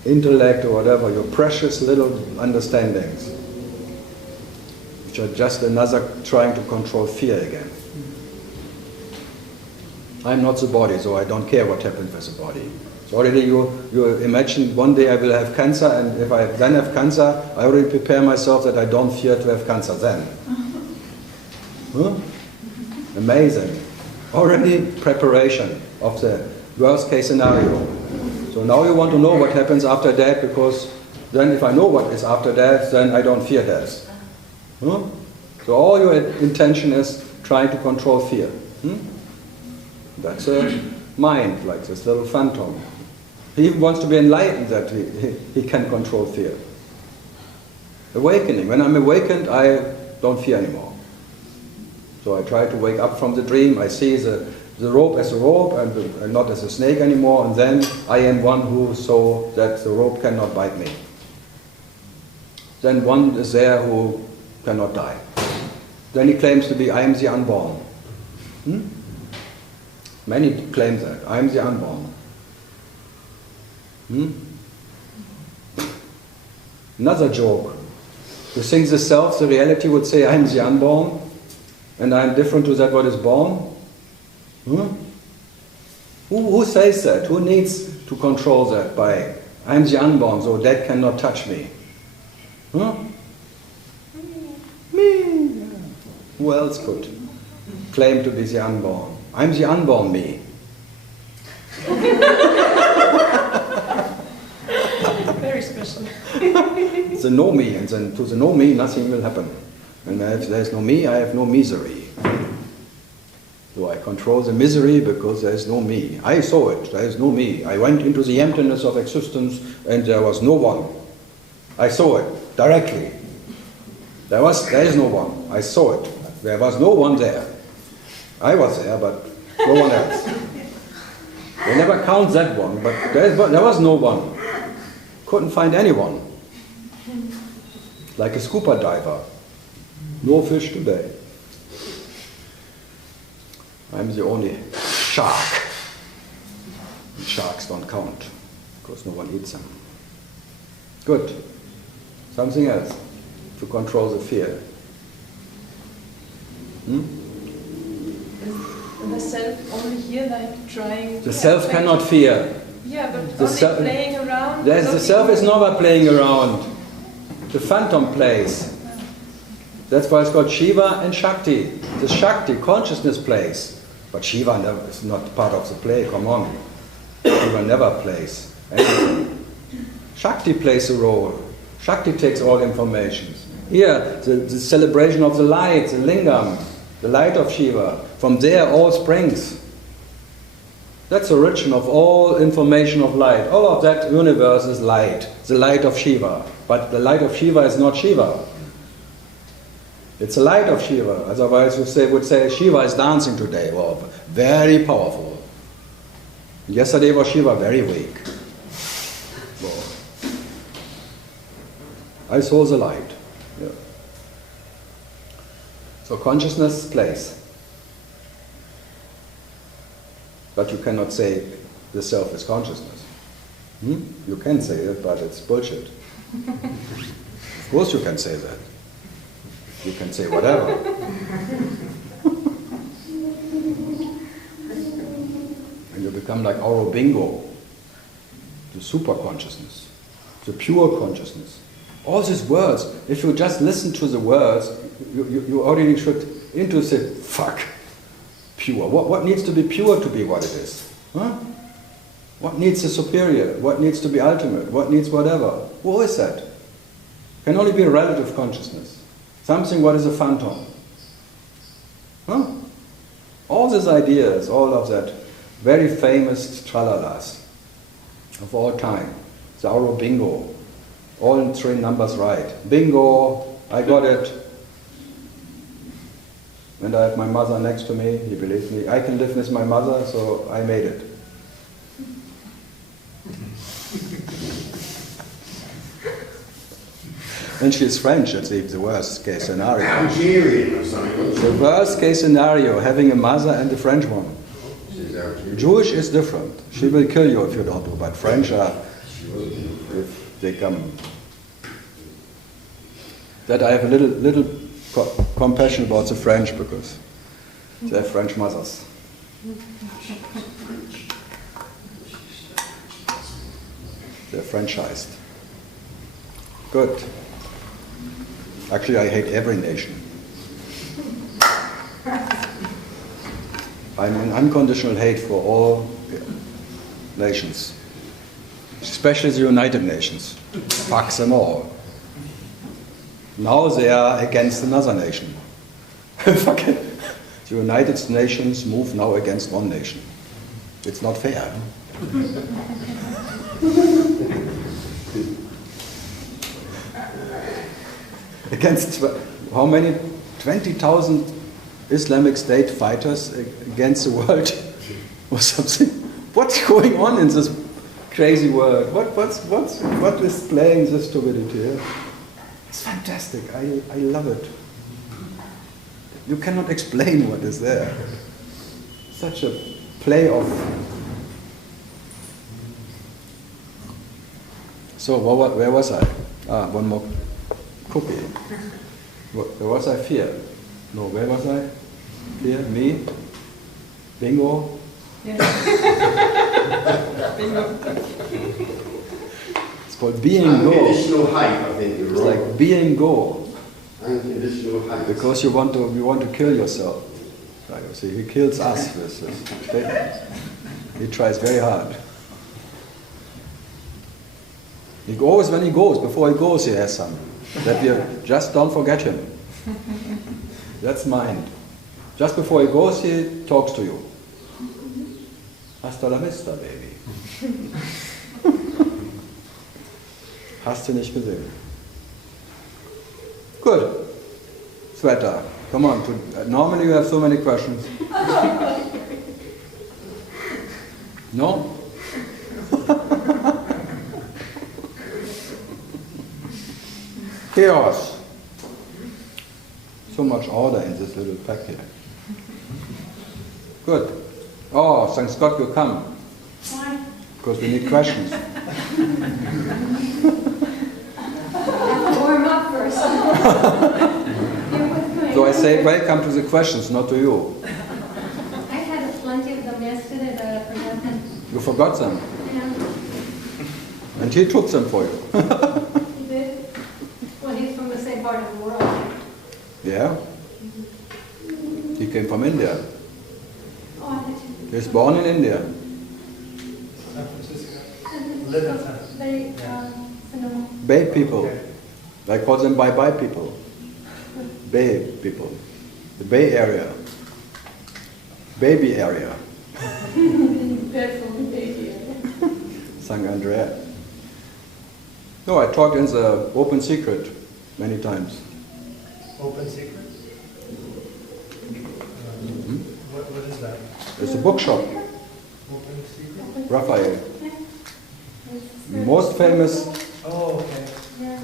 intellect or whatever, your precious little understandings, which are just another trying to control fear again. I'm not the body, so I don't care what happens with the body. So already you imagine one day I will have cancer, and if I then have cancer, I already prepare myself that I don't fear to have cancer then. Huh? Amazing. Already preparation of the worst case scenario. So now you want to know what happens after death, because then if I know what is after death, then I don't fear death. Huh? So all your intention is trying to control fear. That's a mind, like this little phantom. He even wants to be enlightened that he can control fear. Awakening. When I'm awakened, I don't fear anymore. So I try to wake up from the dream. I see the rope as a rope and not as a snake anymore. And then I am one who saw that the rope cannot bite me. Then one is there who cannot die. Then he claims to be, I am the unborn. Many claim that. I am the unborn. Another joke. You think the self, the reality would say, I am the unborn, and I am different to that what is born? Who says that? Who needs to control that by, I am the unborn, so that cannot touch me? Me. Who else could claim to be the unborn? I'm the unborn me. the no me, and then to the no me, nothing will happen. When there is no me, I have no misery. So I control the misery because there is no me. I saw it, there is no me. I went into the emptiness of existence and there was no one. I saw it directly. There is no one. I saw it. There was no one there. I was there, but no one else. They never count that one, but there was no one. Couldn't find anyone. Like a scuba diver. No fish today. I'm the only shark. And sharks don't count, because no one eats them. Good. Something else to control the fear. The self only here, like trying. The self cannot fear. Yeah, but The only playing around. The self is never playing around. The phantom plays. That's why it's called Shiva and Shakti. The Shakti, consciousness plays. But Shiva is not part of the play, come on. Shiva never plays anything. Shakti plays a role. Shakti takes all information. Here, the celebration of the light, the lingam, the light of Shiva. From there all springs. That's the origin of all information of light. All of that universe is light, the light of Shiva. But the light of Shiva is not Shiva. It's the light of Shiva. Otherwise you would say Shiva is dancing today. Well, very powerful. Yesterday was Shiva very weak. Well, I saw the light. Yeah. So consciousness plays. But you cannot say the self is consciousness. You can say it, but it's bullshit. Of course you can say that. You can say whatever. And you become like Oro Bingo, the super consciousness, the pure consciousness. All these words, if you just listen to the words, you already should into say, fuck, pure. What needs to be pure to be what it is? Huh? What needs the superior? What needs to be ultimate? What needs whatever? Who is that? Can only be a relative consciousness. Something what is a phantom. Huh? All these ideas, all of that very famous tralalas of all time. The Oro Bingo. All in 3 numbers right. Bingo, I got it. And I have my mother next to me, he believes me. I can live with my mother, so I made it. And she's French, it's the worst case scenario. Algerian or something. The worst case scenario, having a mother and a French woman. She's Algerian. Jewish is different. She will kill you if you don't do, but French are, if they come. That I have a little compassion about the French because they have French mothers. They're Frenchized. Good. Actually, I hate every nation. I'm in unconditional hate for all nations, especially the United Nations. Fuck them all. Now they are against another nation. Fuck it. The United Nations move now against one nation. It's not fair. Against how many? 20,000 Islamic State fighters against the world or something? What's going on in this crazy world? What is playing this stupidity here? It's fantastic. I love it. You cannot explain what is there. Such a play of. So where was I? One more cookie. Where was I? Fear. No, where was I? Fear? Me? Bingo? Yeah. Bingo. It's called being go. Unconditional hate, I think you're It's wrong. like being go. Unconditional hate. Because you want to kill yourself. Right, you see, he kills us with this statement. He tries very hard. He goes when he goes. Before he goes, he has some. That you just don't forget him. That's mind. Just before he goes, he talks to you. Hasta la vista, baby. Hast du nicht gesehen? Good. Sweta, come on. Normally you have so many questions. No? Chaos. So much order in this little pack here. Good. Oh, thanks God you come. Why? Because we need questions. Warm up first. So I say welcome to the questions, not to you. I had plenty of them yesterday, but I forgot them. You forgot them. Yeah, And he took them for you. he did. Well, he's from the same part of the world. Yeah? He came from India. Oh, I did. He was born in India. San Francisco. Live in San Very phenomenal. Bay people. I call them bye-bye people. Bay people. The Bay Area. Baby area. They're from the baby area. San Andrea. No, I talked in the Open Secret many times. Open secret? What is that? It's a bookshop. Open secret? Raphael. Most famous, Oh, okay. Yeah.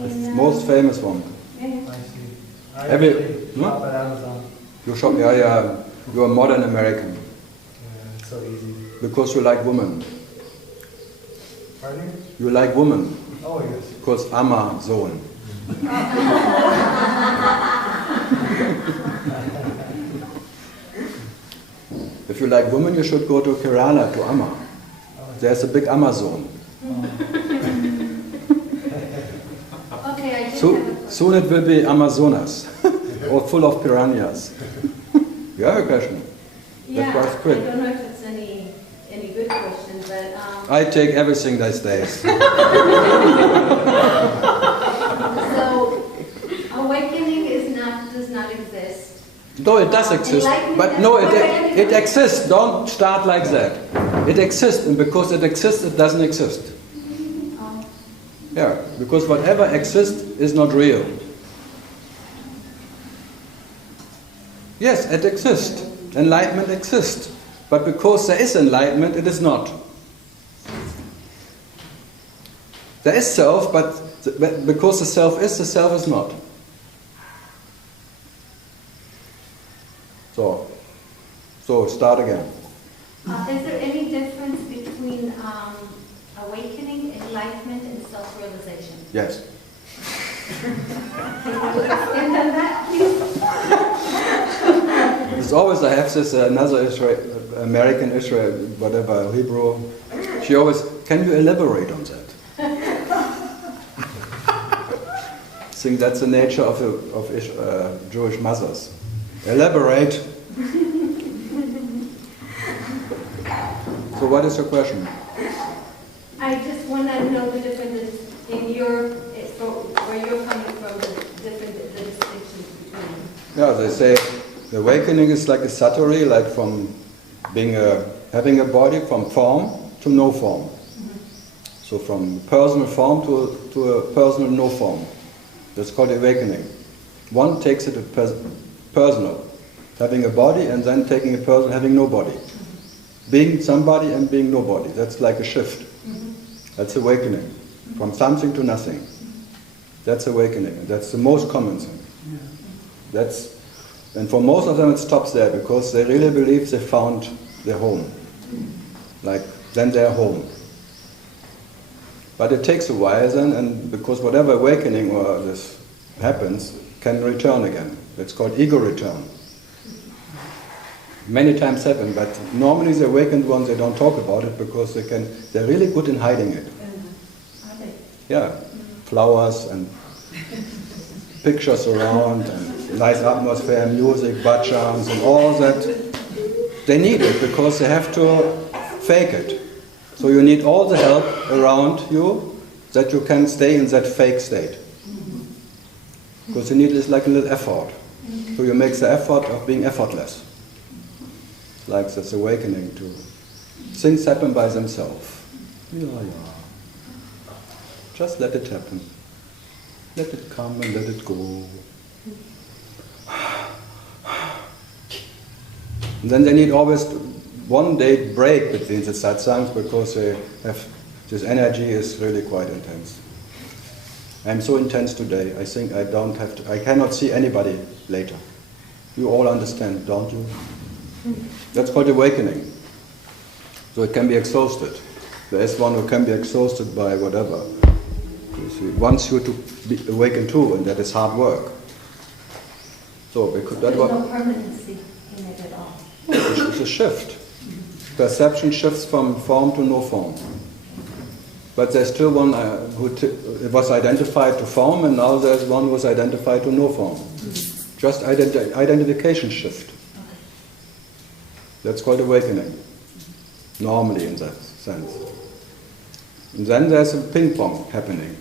the most famous one. Yeah. I see. I Every- actually shop at Amazon. You shop, yeah, you're a modern American. Yeah, it's so easy. Because you like women. Pardon me? You like women. Oh, yes. Because Amazon. If you like women, you should go to Kerala, to Amma. There's a big Amazon. Okay, I just have a Soon it will be Amazonas, or full of piranhas. You have a question? Yeah, That was I quick. don't know if it's any good question, but I take everything these days. so awakening does not exist. No, it does exist. But no, it exists. Don't start like that. It exists, and because it exists, it doesn't exist. Yeah, because whatever exists is not real. Yes, it exists. Enlightenment exists. But because there is enlightenment, it is not. There is self, but because the self is not. So start again. Is there any difference between awakening, enlightenment, and self-realization? Yes. Can you expand on that, please? There's always, I have this another American Israel, whatever, Hebrew. She always, can you elaborate on that? I think that's the nature of Jewish mothers. Elaborate. So what is your question? I just want to know the difference in where you're coming from, the distinctions between. Yeah, they say the awakening is like a satori, like from having a body from form to no form. Mm-hmm. So from personal form to a personal no form. That's called awakening. One takes it to personal, having a body, and then taking a person having no body. Mm-hmm. Being somebody and being nobody. That's like a shift. Mm-hmm. That's awakening. Mm-hmm. From something to nothing. Mm-hmm. That's awakening. That's the most common thing. Yeah. And for most of them it stops there, because they really believe they found their home. Like, then they're home. But it takes a while then, and because whatever awakening or this happens can return again. It's called ego return. Many times happen, but normally the awakened ones, they don't talk about it because they're really good in hiding it. Are they? Yeah, flowers and pictures around and nice atmosphere, music, bhajans and all that. They need it because they have to fake it. So you need all the help around you that you can stay in that fake state. Because you need is like a little effort. So you make the effort of being effortless. Like this awakening to things happen by themselves. Yeah. Just let it happen. Let it come and let it go. And then they need always one day break between the satsangs because they have this energy is really quite intense. I'm so intense today. I think I cannot see anybody later. You all understand, don't you? That's called awakening. So it can be exhausted. There is one who can be exhausted by whatever. He wants you to be awakened too, and that is hard work. So because There's no permanency in it at all. It's a shift. Perception shifts from form to no form. But there's still one who was identified to form, and now there's one who was identified to no form. Just identification shift. That's called awakening, normally in that sense. And then there's a ping pong happening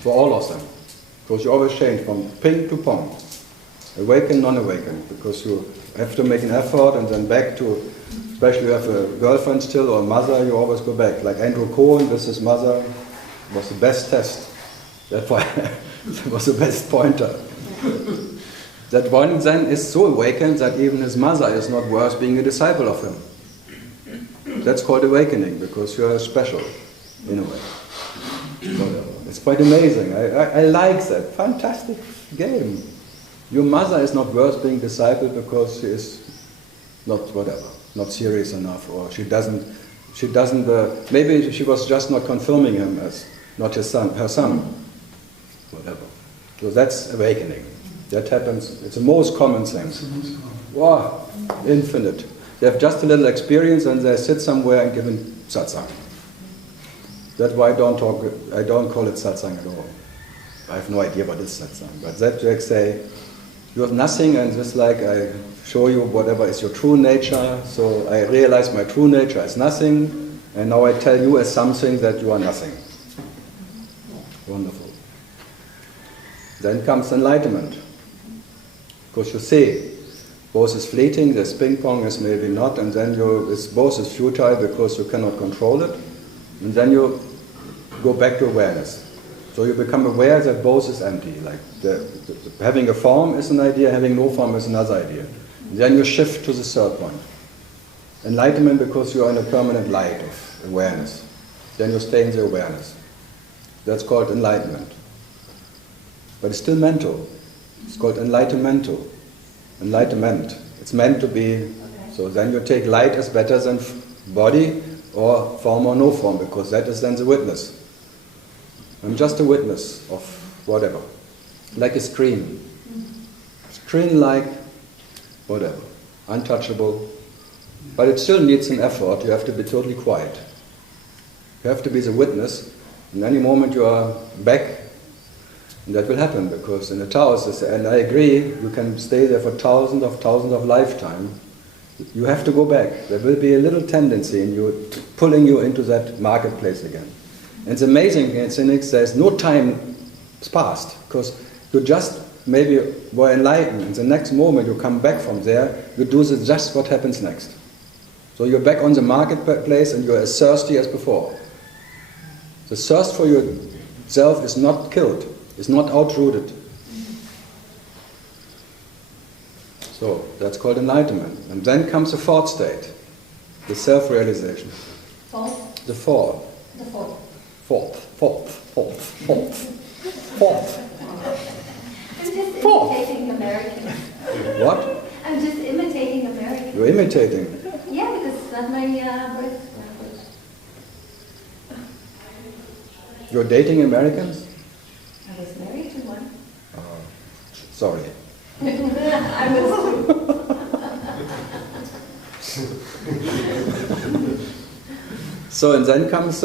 for all of them. Because you always change from ping to pong. Awaken, non-awaken, because you have to make an effort and then back to, especially if you have a girlfriend still or a mother, you always go back. Like Andrew Cohen with his mother was the best test. That's why it was the best pointer. That one then is so awakened that even his mother is not worth being a disciple of him. That's called awakening, because you are special, in a way. It's quite amazing. I like that. Fantastic game. Your mother is not worth being discipled because she is not whatever, not serious enough, or she doesn't, maybe she was just not confirming him as not his son, her son, whatever. So that's awakening. That happens, it's the most common thing. Wow, infinite. They have just a little experience and they sit somewhere and give in satsang. That's why I don't call it satsang at all. I have no idea what is satsang. But that they say, you have nothing, and just like I show you whatever is your true nature, so I realize my true nature is nothing, and now I tell you as something that you are nothing. Wonderful. Then comes enlightenment. Because you see, both is fleeting, this ping pong is maybe not, and then both is futile because you cannot control it, and then you go back to awareness. So you become aware that both is empty. Like having a form is an idea, having no form is another idea. And then you shift to the third point. Enlightenment, because you are in a permanent light of awareness. Then you stay in the awareness. That's called enlightenment. But it's still mental. It's called enlightenmental. Enlightenment. It's meant to be. So then you take light as better than body or form or no form, because that is then the witness. I'm just a witness of whatever. Like a screen. Screen-like whatever. Untouchable. But it still needs an effort. You have to be totally quiet. You have to be the witness. In any moment you are back, and that will happen, because in the Taoists, and I agree, you can stay there for thousands of lifetimes. You have to go back. There will be a little tendency in you pulling you into that marketplace again. And it's amazing in cynics, there's no time passed, because you just maybe were enlightened, and the next moment you come back from there, you do just what happens next. So you're back on the marketplace and you're as thirsty as before. The thirst for yourself is not killed, is not outrooted. So that's called enlightenment. And then comes the fourth state, the self-realization. Fourth? The fourth. The fourth. Fourth. I'm just imitating Americans. What? I'm just imitating Americans. You're imitating. Yeah, because it's not my birth language. You're dating Americans? I was married to one. Sorry. I was So, and then comes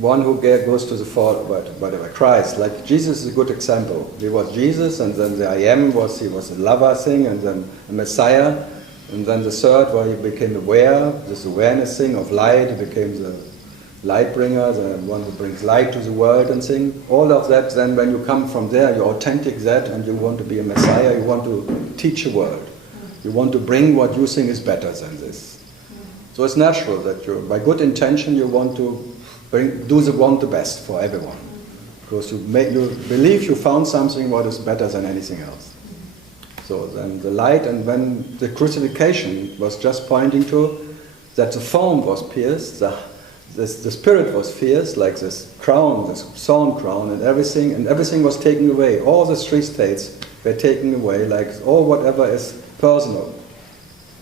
one who goes to the fall, whatever, Christ. Like Jesus is a good example. He was Jesus, and then the I am he was a lover thing, and then a Messiah, and then the third where he became aware, this awareness thing of light, he became light bringer, the one who brings light to the world and things. All of that, then when you come from there, you're authentic that, and you want to be a Messiah, you want to teach the world. You want to bring what you think is better than this. So it's natural that you, by good intention, you want to do the best for everyone. Because you believe you found something what is better than anything else. So then the light, and when the crucifixion was just pointing to that the form was pierced, the spirit was fierce, like this crown, this thorn crown, and everything was taken away. All the three states were taken away, like all whatever is personal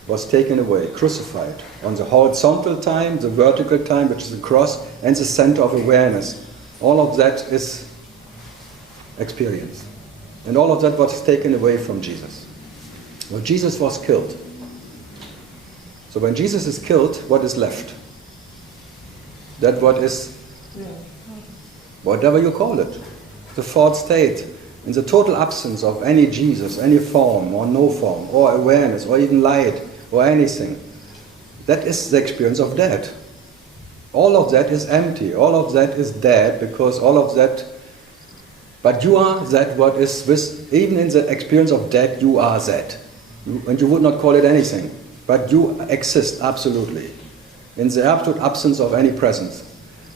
was taken away, crucified. On the horizontal time, the vertical time, which is the cross, and the center of awareness. All of that is experience. And all of that was taken away from Jesus. Well, Jesus was killed. So when Jesus is killed, what is left? That what is, whatever you call it, the fourth state, in the total absence of any Jesus, any form or no form, or awareness, or even light, or anything. That is the experience of death. All of that is empty, all of that is dead, because all of that, but you are that what is with, even in the experience of death, you are that. And you would not call it anything, but you exist absolutely. In the absolute absence of any presence.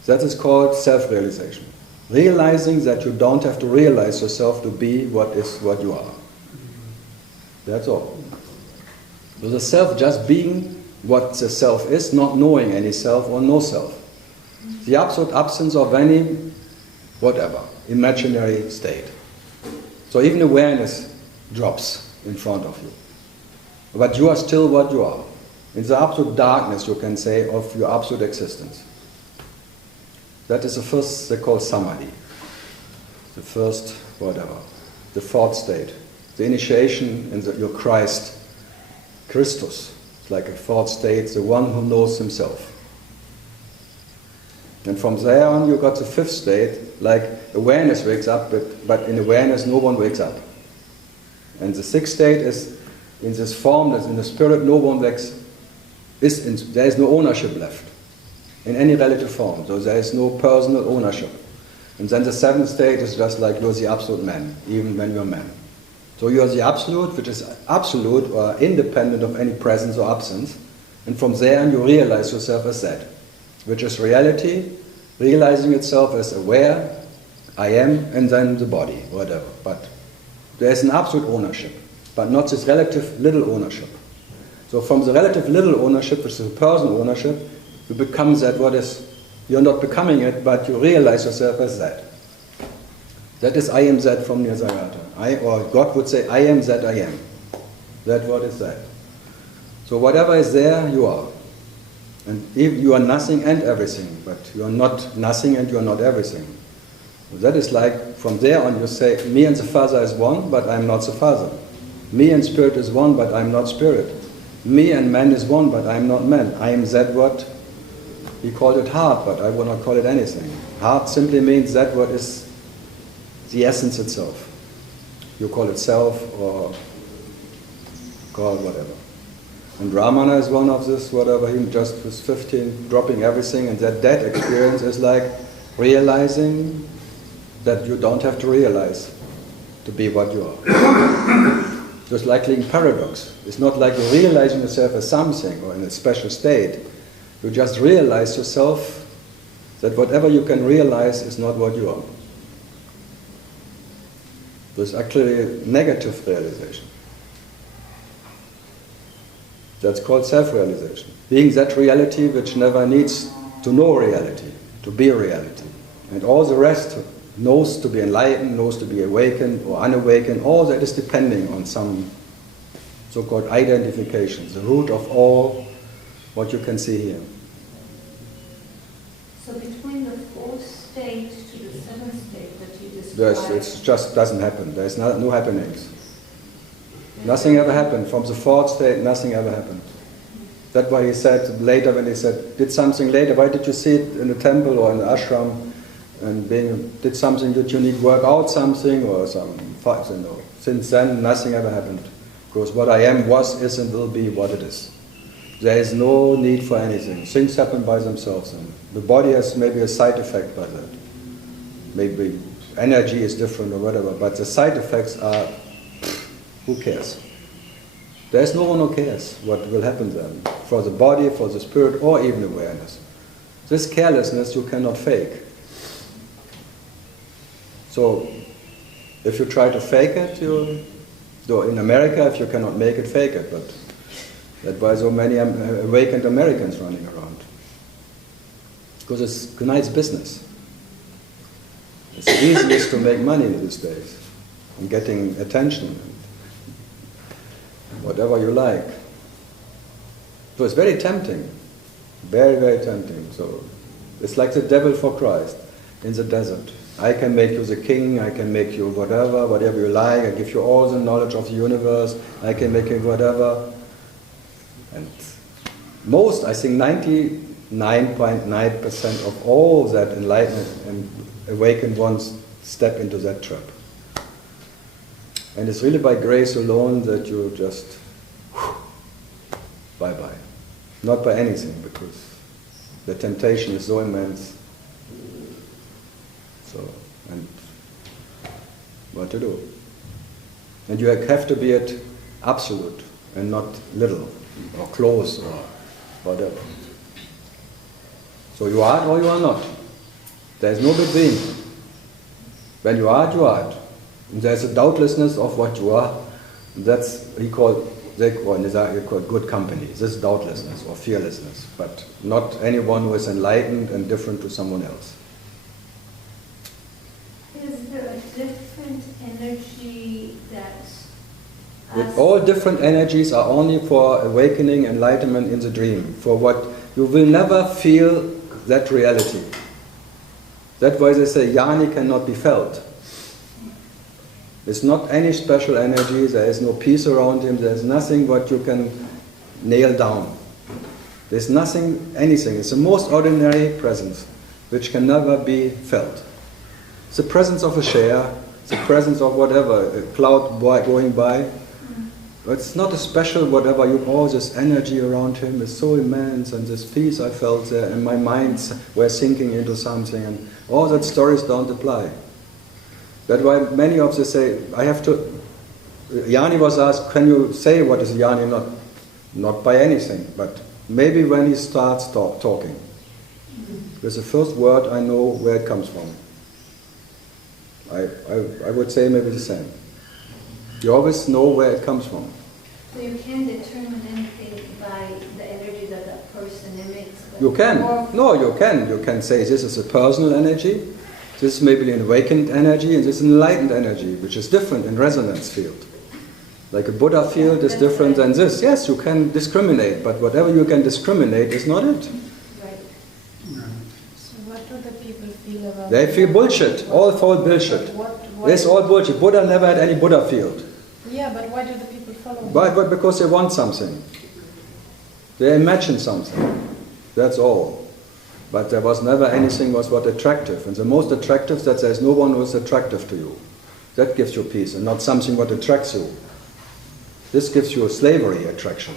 That is called self-realization. Realizing that you don't have to realize yourself to be what you are. That's all. So the self just being what the self is, not knowing any self or no self. The absolute absence of any whatever, imaginary state. So even awareness drops in front of you. But you are still what you are. In the absolute darkness, you can say, of your absolute existence. That is the first, they call samadhi. The first, whatever. The fourth state. The initiation in your Christ. Christus. It's like a fourth state, the one who knows himself. And from there on, you got the fifth state, like awareness wakes up, but in awareness, no one wakes up. And the sixth state is, in this form, that's in the spirit, no one wakes. There is no ownership left in any relative form, so there is no personal ownership. And then the seventh state is just like you're the absolute man, even when you're man. So you're the absolute, which is absolute or independent of any presence or absence, and from there on you realize yourself as that, which is reality, realizing itself as aware, I am, and then the body, whatever. But there is an absolute ownership, but not this relative little ownership. So from the relative little ownership, which is a personal ownership, you become that what is, you're not becoming it, but you realize yourself as that. That is I am that from Nisargata. Or God would say, I am that I am. That what is that. So whatever is there, you are. And if you are nothing and everything, but you are not nothing and you are not everything. So that is like, from there on you say, me and the Father is one, but I am not the Father. Me and Spirit is one, but I am not Spirit. Me and man is one, but I am not man. I am that what, he called it heart, but I will not call it anything. Heart simply means that what is the essence itself. You call it self or call it whatever. And Ramana is one of this, whatever, he just was 15, dropping everything, and that experience is like realizing that you don't have to realize to be what you are. Just like in paradox. It's not like you're realizing yourself as something or in a special state. You just realize yourself that whatever you can realize is not what you are. There's actually a negative realization. That's called self-realization. Being that reality which never needs to know reality, to be reality. And all the rest knows to be enlightened, knows to be awakened or unawakened. All that is depending on some so-called identification, the root of all what you can see here. So between the fourth state to the seventh state that you described... It just doesn't happen. There's no happenings. Nothing ever happened. From the fourth state, nothing ever happened. That's why he said later, when he said, did something later, why did you see it in the temple or in the ashram? And did something that you need work out something or some, you know. Since then, nothing ever happened. Because what I am was, is, and will be what it is. There is no need for anything. Things happen by themselves. And the body has maybe a side effect by that. Maybe energy is different or whatever, but the side effects are, who cares? There is no one who cares what will happen then, for the body, for the spirit, or even awareness. This carelessness you cannot fake. So, if you try to fake it, though in America, if you cannot make it, fake it, but that's why so many awakened Americans running around. Because it's a nice business. It's the easiest to make money these days, and getting attention, and whatever you like. So it's very tempting, very, very tempting. So it's like the devil for Christ in the desert. I can make you the king, I can make you whatever you like, I give you all the knowledge of the universe, I can make you whatever. And most, I think 99.9% of all that enlightened and awakened ones step into that trap. And it's really by grace alone that you just, bye-bye. Not by anything, because the temptation is so immense. So, and what to do? And you have to be at absolute and not little or close or whatever. So you are or you are not. There is no between. When you are, you are. And there is a doubtlessness of what you are. That's they call good company. This is doubtlessness or fearlessness, but not anyone who is enlightened and different to someone else. Is there a different energy that... With all different energies are only for awakening, enlightenment in the dream. For what you will never feel that reality. That's why they say Jnani cannot be felt. It's not any special energy, there is no peace around him, there's nothing what you can nail down. There's nothing, anything. It's the most ordinary presence, which can never be felt. It's the presence of a chair, it's the presence of whatever, a cloud going by. It's not a special whatever, all this energy around him is so immense, and this peace I felt there, and my minds were sinking into something, and all that stories don't apply. That's why many of them say, Jnani was asked, can you say what is Jnani? Not by anything, but maybe when he starts talking. Because the first word I know where it comes from. I would say maybe the same. You always know where it comes from. So you can't determine anything by the energy that that person emits? You can. No, you can. You can say this is a personal energy, this is maybe an awakened energy, and this is an enlightened energy, which is different in resonance field. Like a Buddha field is different than this. Yes, you can discriminate, but whatever you can discriminate is not it. Right. So what do the people feel about They feel bullshit, all false bullshit. It's all bullshit. Buddha never had any Buddha field. Yeah, but why do the people follow him? But because they want something. They imagine something. That's all. But there was never anything was what attractive. And the most attractive is that there is no one who is attractive to you. That gives you peace, and not something what attracts you. This gives you a slavery attraction.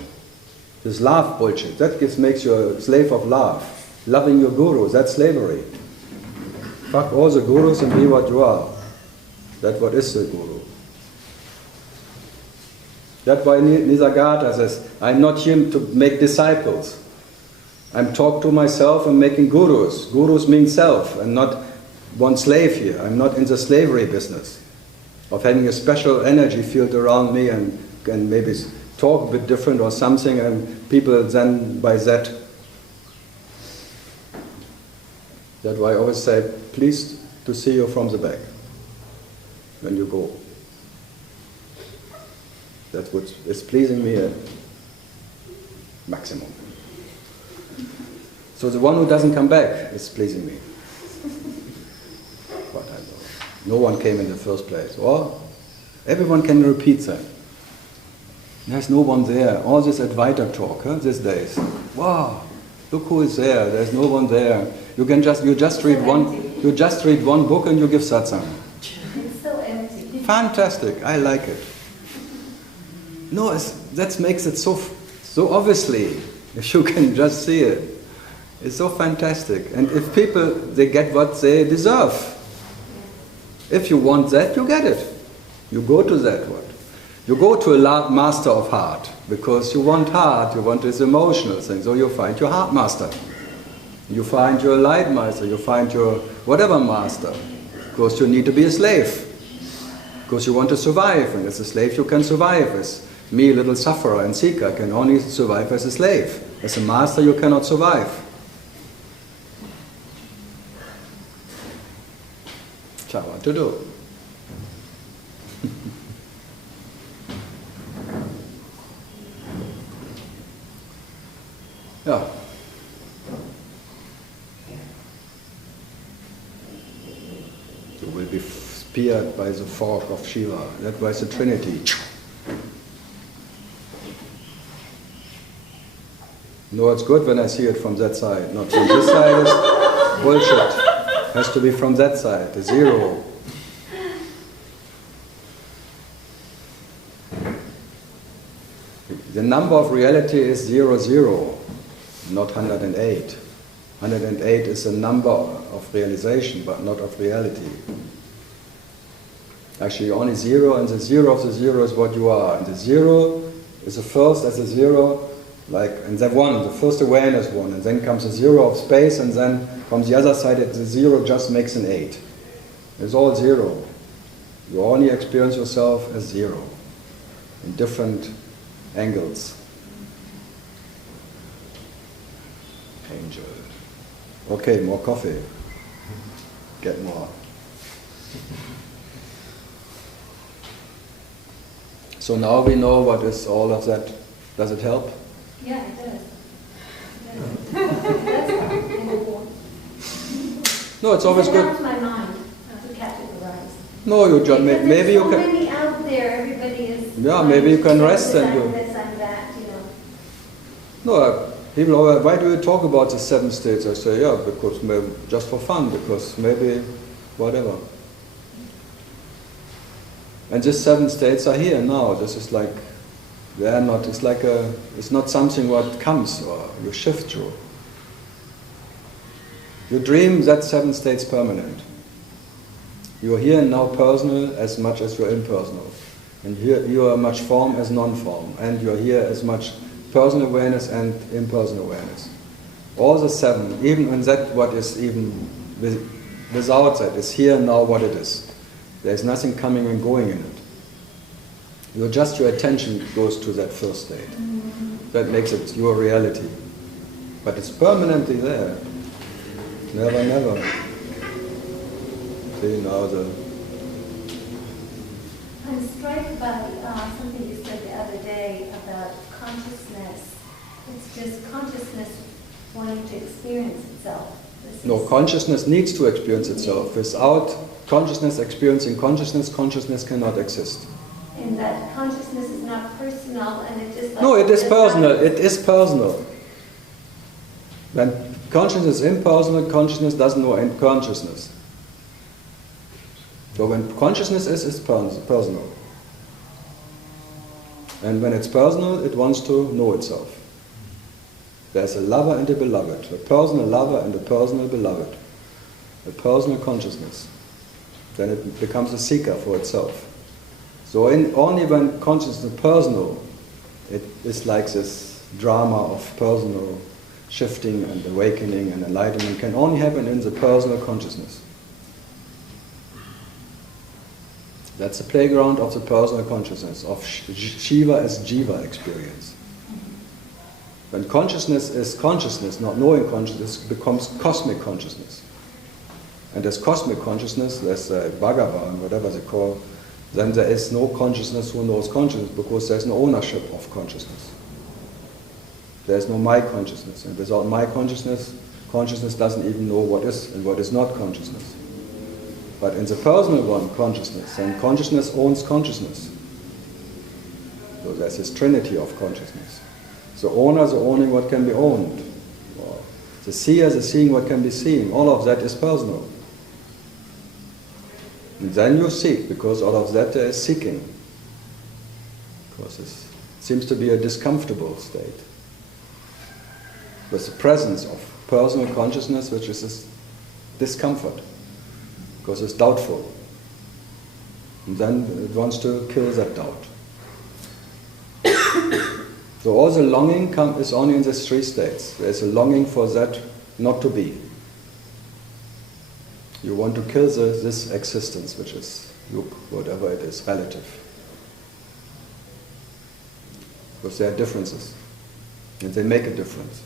This love bullshit, that makes you a slave of love. Loving your guru, that's slavery. Fuck all the gurus and be what you are. That's what is the guru. That's why Nisargadatta says, I'm not here to make disciples. I'm talking to myself and making gurus. Gurus mean self, and not one slave here. I'm not in the slavery business of having a special energy field around me and maybe talk a bit different or something, and people then by that. That's why I always say, pleased to see you from the back when you go. That's what is pleasing me at maximum. So the one who doesn't come back is pleasing me. But I know. No one came in the first place. Or everyone can repeat that. There's no one there. All this Advaita talk these days. Wow, look who is there. There's no one there. You just read one book and you give satsang. It's so empty. Fantastic. I like it. No, that makes it so obviously. If you can just see it. It's so fantastic. And if people, they get what they deserve. If you want that, you get it. You go to that one. You go to a master of heart, because you want heart, you want this emotional thing, so you find your heart master. You find your light master, you find your whatever master, because you need to be a slave. Because you want to survive, and as a slave you can survive. As me, little sufferer and seeker, can only survive as a slave. As a master you cannot survive. So what to do? Yeah. You will be speared by the fork of Shiva. That was the Trinity. No, it's good when I see it from that side. Not from this side, it's bullshit. It has to be from that side, the zero. The number of reality is 00, not 108. 108 is a number of realization, but not of reality. Actually, only 0, and the 0 of the 0 is what you are. And the 0 is the first as a 0, like, and the 1, the first awareness 1, and then comes a 0 of space, and then from the other side, the 0 just makes an 8. It's all 0. You only experience yourself as 0 in different angles. Angel. Okay, more coffee. Get more. So now we know what is all of that. Does it help? Yeah, it does. That's helpful. No, it's always It good. helps my mind to categorize. No, you just maybe you so can. many out there, everybody is. Yeah, maybe you can rest and you. This, I'm that, you know. No, people always, why do you talk about the 7 states? I say, yeah, because maybe just for fun, because maybe whatever. And these 7 states are here now. This is like, they are not, it's like a, it's not something what comes or you shift through. You dream that 7 states permanent. You are here and now personal as much as you're impersonal. And here you are much form as non-form. And you're here as much personal awareness and impersonal awareness. All the 7, even when that what is even without that, is here and now what it is. There's nothing coming and going in it. Just your attention goes to that first state. That makes it your reality. But it's permanently there. Never, never. See now the... I'm struck by something you said the other day about consciousness. It's just consciousness wanting to experience itself. No, consciousness needs to experience itself. Without consciousness experiencing consciousness, consciousness cannot exist. And that consciousness is not personal, and it just... Like, no, it is personal. It is personal. When consciousness is impersonal, consciousness doesn't know any consciousness. So when consciousness is, it's personal. And when it's personal, it wants to know itself. There's a lover and a beloved, a personal lover and a personal beloved, a personal consciousness. Then it becomes a seeker for itself. So only when consciousness is personal, it is like this drama of personal shifting and awakening and enlightenment can only happen in the personal consciousness. That's the playground of the personal consciousness, of Shiva as Jiva experience. When consciousness is consciousness, not knowing consciousness, becomes cosmic consciousness. And as cosmic consciousness, there's Bhagavan, whatever they call, then there is no consciousness who knows consciousness, because there's no ownership of consciousness. There's no my consciousness. And without my consciousness, consciousness doesn't even know what is and what is not consciousness. But in the personal one, consciousness, and consciousness owns consciousness. So there's this trinity of consciousness. The owner is owning what can be owned. Or the seer is seeing what can be seen. All of that is personal. And then you seek, because all of that there is seeking. Because it seems to be a discomfortable state. with the presence of personal consciousness, which is this discomfort, because it's doubtful. And then it wants to kill that doubt. So all the longing is only in these three states. There's a longing for that not to be. You want to kill this existence, which is loop, whatever it is, relative. Because there are differences, and they make a difference.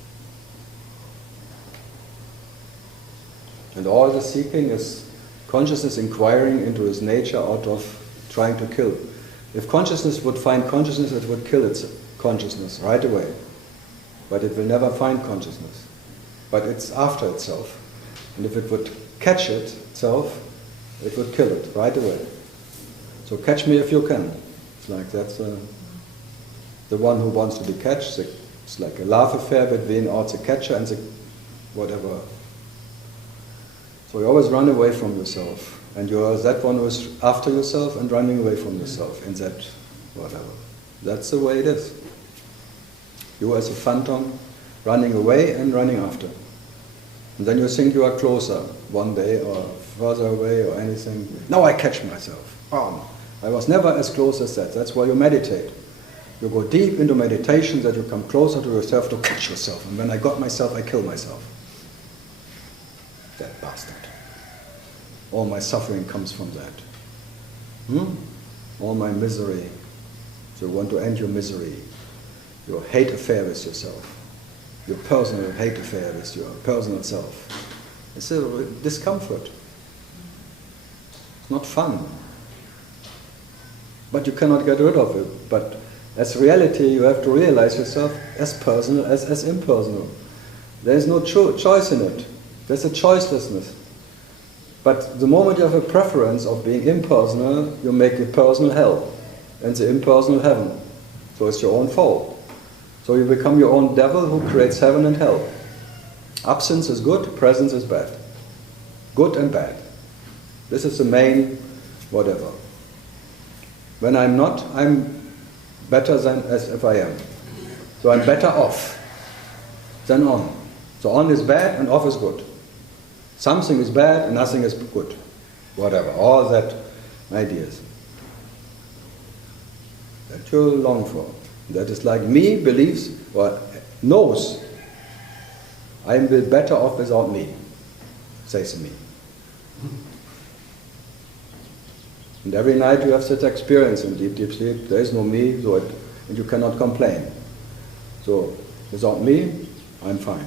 And all the seeking is consciousness inquiring into its nature out of trying to kill. If consciousness would find consciousness, it would kill its consciousness right away. But it will never find consciousness. But it's after itself. And if it would catch itself, it would kill it right away. So catch me if you can. It's like that's the one who wants to be catched. It's like a love affair between the catcher and the whatever. So you always run away from yourself. And you're that one who is after yourself and running away from yourself in that whatever. That's the way it is. You as a phantom running away and running after. And then you think you are closer one day or further away or anything. Now I catch myself. Bam. I was never as close as that. That's why you meditate. You go deep into meditation that you come closer to yourself to catch yourself. And when I got myself, I kill myself. That bastard. All my suffering comes from that. All my misery. So you want to end your misery. Your hate affair with yourself. Your personal hate affair with your personal self. It's a discomfort. It's not fun. But you cannot get rid of it. But as reality, you have to realize yourself as personal as impersonal. There is no choice in it. There's a choicelessness. But the moment you have a preference of being impersonal, you make it personal hell and the impersonal heaven. So it's your own fault. So you become your own devil who creates heaven and hell. Absence is good, presence is bad. Good and bad. This is the main whatever. When I'm not, I'm better than as if I am. So I'm better off than on. So on is bad and off is good. Something is bad and nothing is good. Whatever, all that ideas. That you long for. That is like me believes or knows I am better off without me, says me. And every night you have that experience in deep, deep sleep. There is no me, and you cannot complain. So without me, I'm fine.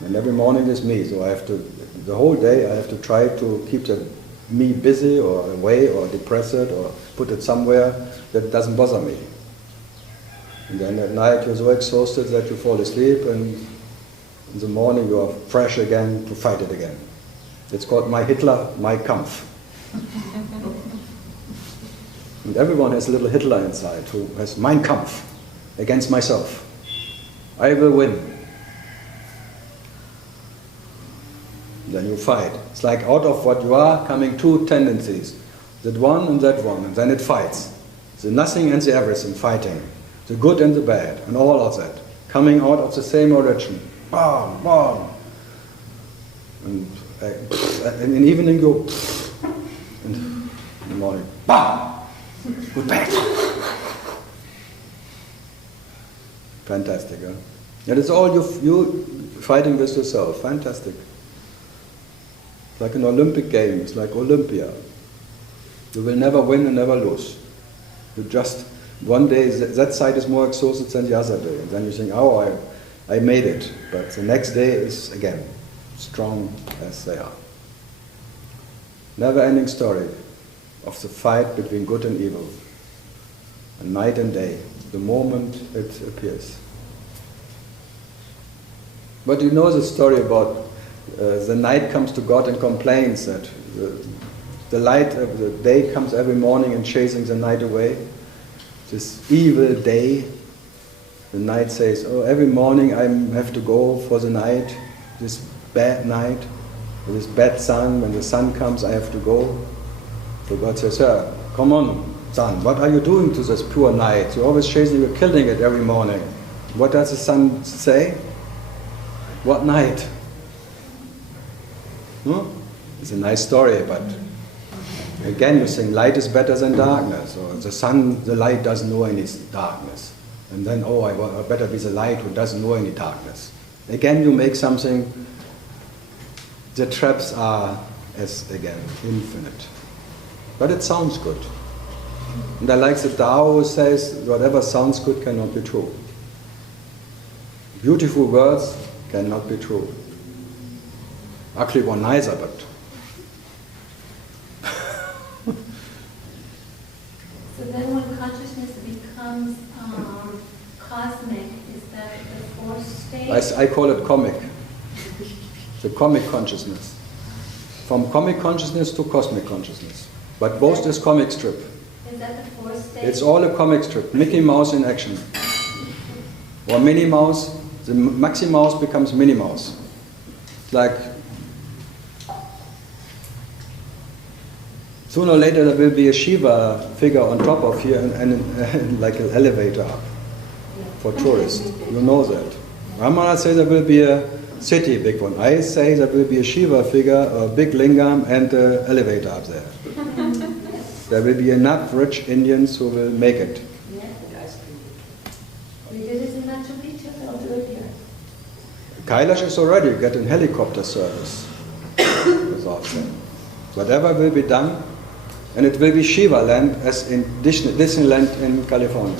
And every morning is me, so I have to, the whole day I have to try to keep the me busy or away or depress it or put it somewhere that doesn't bother me. And then at night you're so exhausted that you fall asleep, and in the morning you are fresh again to fight it again. It's called my Hitler, my Kampf. And everyone has a little Hitler inside who has mein Kampf against myself. I will win. Then you fight. It's like out of what you are coming two tendencies. That one, and then it fights. The nothing and the everything fighting. The good and the bad, and all of that. Coming out of the same origin. Bam, bam. And in the evening you and in the morning. Bam! Good bad. Fantastic, huh? And it's all you fighting with yourself. Fantastic. It's like an Olympic game, it's like Olympia. You will never win and never lose. You just, one day that side is more exhausted than the other day. And then you think, oh, I made it. But the next day is, again, strong as they are. Never-ending story of the fight between good and evil. And night and day, the moment it appears. But you know the story about the night comes to God and complains that the light of the day comes every morning and chasing the night away. This evil day, the night says, oh, every morning I have to go for the night, this bad night, this bad sun. When the sun comes, I have to go. So God says, come on, sun, what are you doing to this pure night? You're always chasing, you're killing it every morning. What does the sun say? What night? It's a nice story, but again you think light is better than darkness, or the sun, the light doesn't know any darkness. And then, oh, I better be the light who doesn't know any darkness. Again you make something, the traps are, as again, infinite. But it sounds good. And I like the Tao who says, whatever sounds good cannot be true. Beautiful words cannot be true. Actually, one nicer, but. So then when consciousness becomes cosmic, is that the fourth stage? I call it comic. The comic consciousness. From comic consciousness to cosmic consciousness. But both is comic strip. Is that the fourth stage? It's all a comic strip. Mickey Mouse in action. Or Minnie Mouse. The Maxi Mouse becomes Minnie Mouse. It's like sooner or later there will be a Shiva figure on top of here and like an elevator up for tourists. You know that. Ramana says there will be a city, big one. I say there will be a Shiva figure, a big lingam and an elevator up there. There will be enough rich Indians who will make it. We did it in Machu Picchu, I'll do it here. Kailash is already getting helicopter service. Whatever will be done, and it will be Shiva land as in Disneyland in California.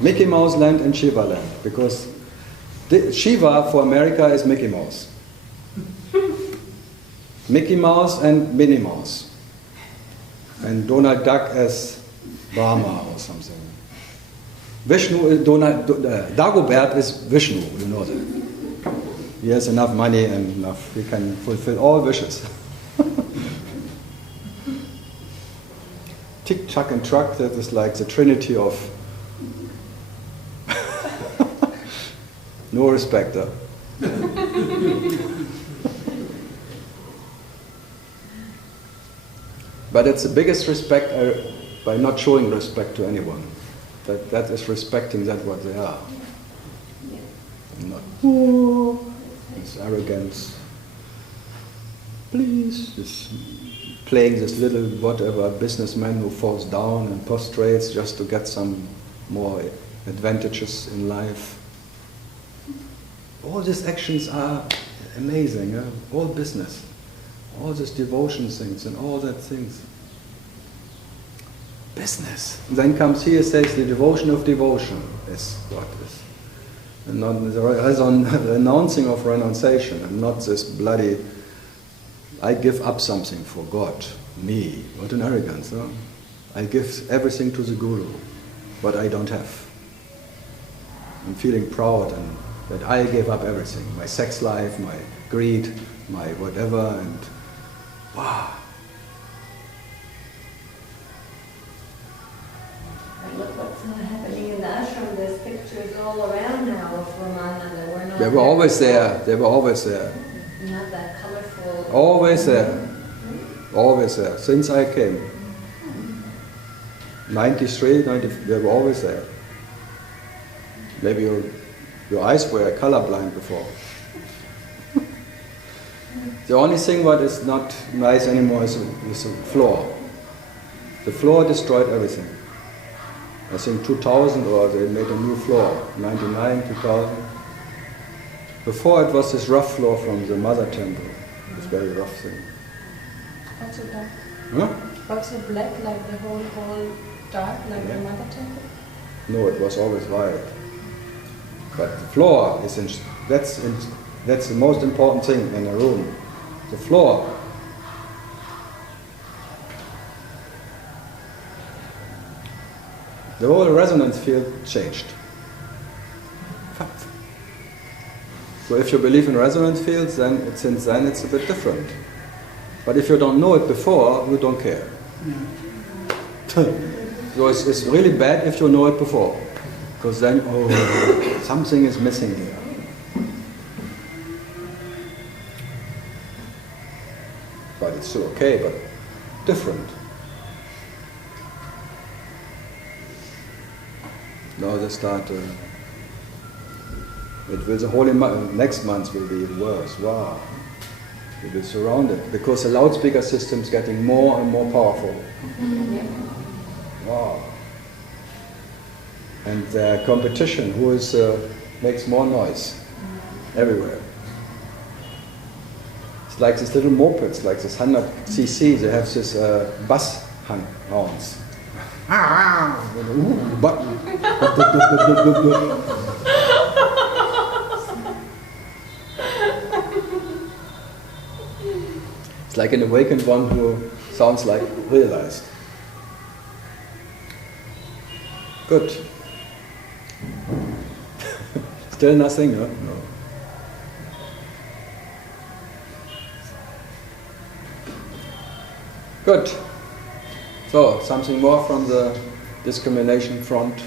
Mickey Mouse land and Shiva land, because Shiva for America is Mickey Mouse. Mickey Mouse and Minnie Mouse. And Donald Duck as Brahma or something. Vishnu, Dagobert is Vishnu, you know that. He has enough money and enough, he can fulfill all wishes. Tick, Chuck and Truck, that is like the trinity of no respecter. But it's the biggest respect by not showing respect to anyone. That is respecting that what they are. Not this arrogance. Please, this playing this little whatever businessman who falls down and prostrates just to get some more advantages in life. All these actions are amazing. All business, all these devotion things and all that things. Business. And then comes here, says the devotion of devotion is what is. And not the renouncing of renunciation, and not this bloody, I give up something for God, me. What an arrogance, no? I give everything to the Guru, but I don't have. I'm feeling proud and that I gave up everything. My sex life, my greed, my whatever, and wow. Look what's happening in the ashram. There's pictures all around now of Ramana. They were always there. They were always there. Not that colorful. Always there. Always there. Since I came. 93, 90, they were always there. Maybe your eyes were colorblind before. The only thing what is not nice anymore is the floor. The floor destroyed everything. I think 2000, or they made a new floor, 99, 2000. Before it was this rough floor from the mother temple, this very rough thing. Also dark. Huh? Also black, like the whole dark, like the mother temple? No, it was always white. But the floor is that's the most important thing in a room. The floor. The whole resonance field changed. Fact. So if you believe in resonance fields, then since then it's a bit different. But if you don't know it before, you don't care. So it's really bad if you know it before. Because then, oh, something is missing here. But it's still okay, but different. Now they start It will, the whole next month will be worse. Wow. You'll be surrounded because the loudspeaker system is getting more and more powerful. Wow. And the competition, who is makes more noise everywhere. It's like these little mopeds, like this 100cc, they have this bus horns. It's like an awakened one who sounds like realized. Good. Still nothing, no? No. Good. So, something more from the discrimination front.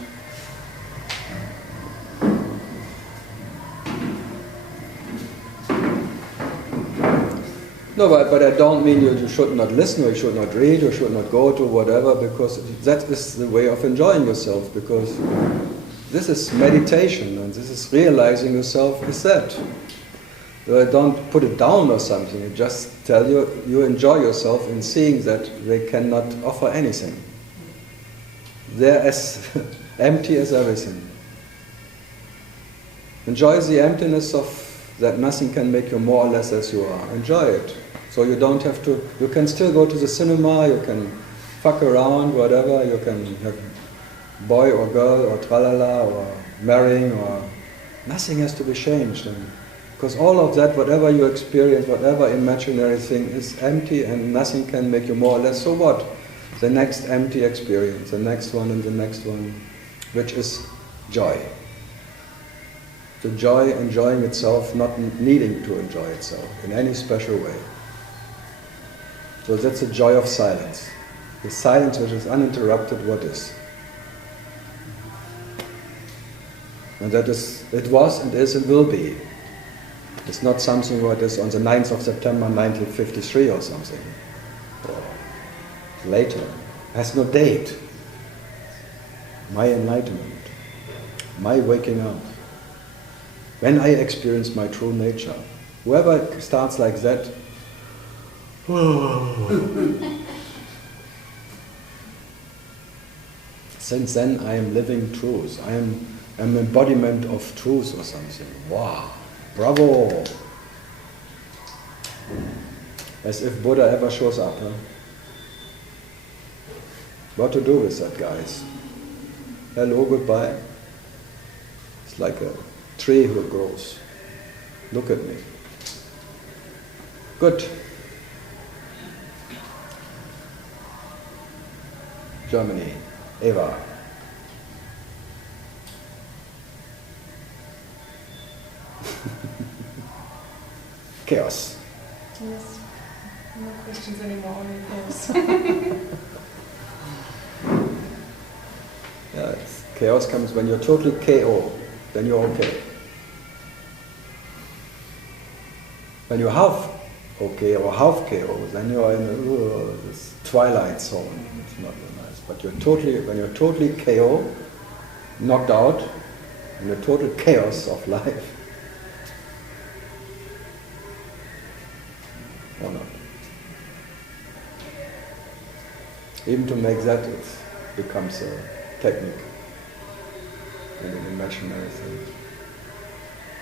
No, but I don't mean you should not listen, or you should not read, or should not go to whatever, because that is the way of enjoying yourself, because this is meditation, and this is realizing yourself is that. Don't put it down or something, I just tell you, you enjoy yourself in seeing that they cannot offer anything. They're as empty as everything. Enjoy the emptiness of that nothing can make you more or less as you are. Enjoy it. So you don't have to, you can still go to the cinema, you can fuck around, whatever, you can have boy or girl or tralala or marrying or nothing has to be changed. And because all of that, whatever you experience, whatever imaginary thing is empty and nothing can make you more or less. So what? The next empty experience, the next one and the next one, which is joy. The joy enjoying itself, not needing to enjoy itself in any special way. So that's the joy of silence. The silence which is uninterrupted, what is. And that is, it was and is and will be. It's not something what is on the 9th of September 1953 or something. Or later. It has no date. My enlightenment. My waking up. When I experience my true nature. Whoever starts like that, since then I am living truth. I am an embodiment of truth or something. Wow, bravo! As if Buddha ever shows up. Huh? What to do with that, guys? Hello, goodbye. It's like a tree who grows. Look at me. Good. Germany. Eva. Chaos. Yes. No questions anymore, only chaos. Yeah, chaos comes when you're totally KO. Then you're okay. When you're half okay or half KO, then you're in this twilight zone. It's not very nice. But when you're totally KO, knocked out, in the total chaos of life, or not. Even to make that, it becomes a technique and an imaginary thing.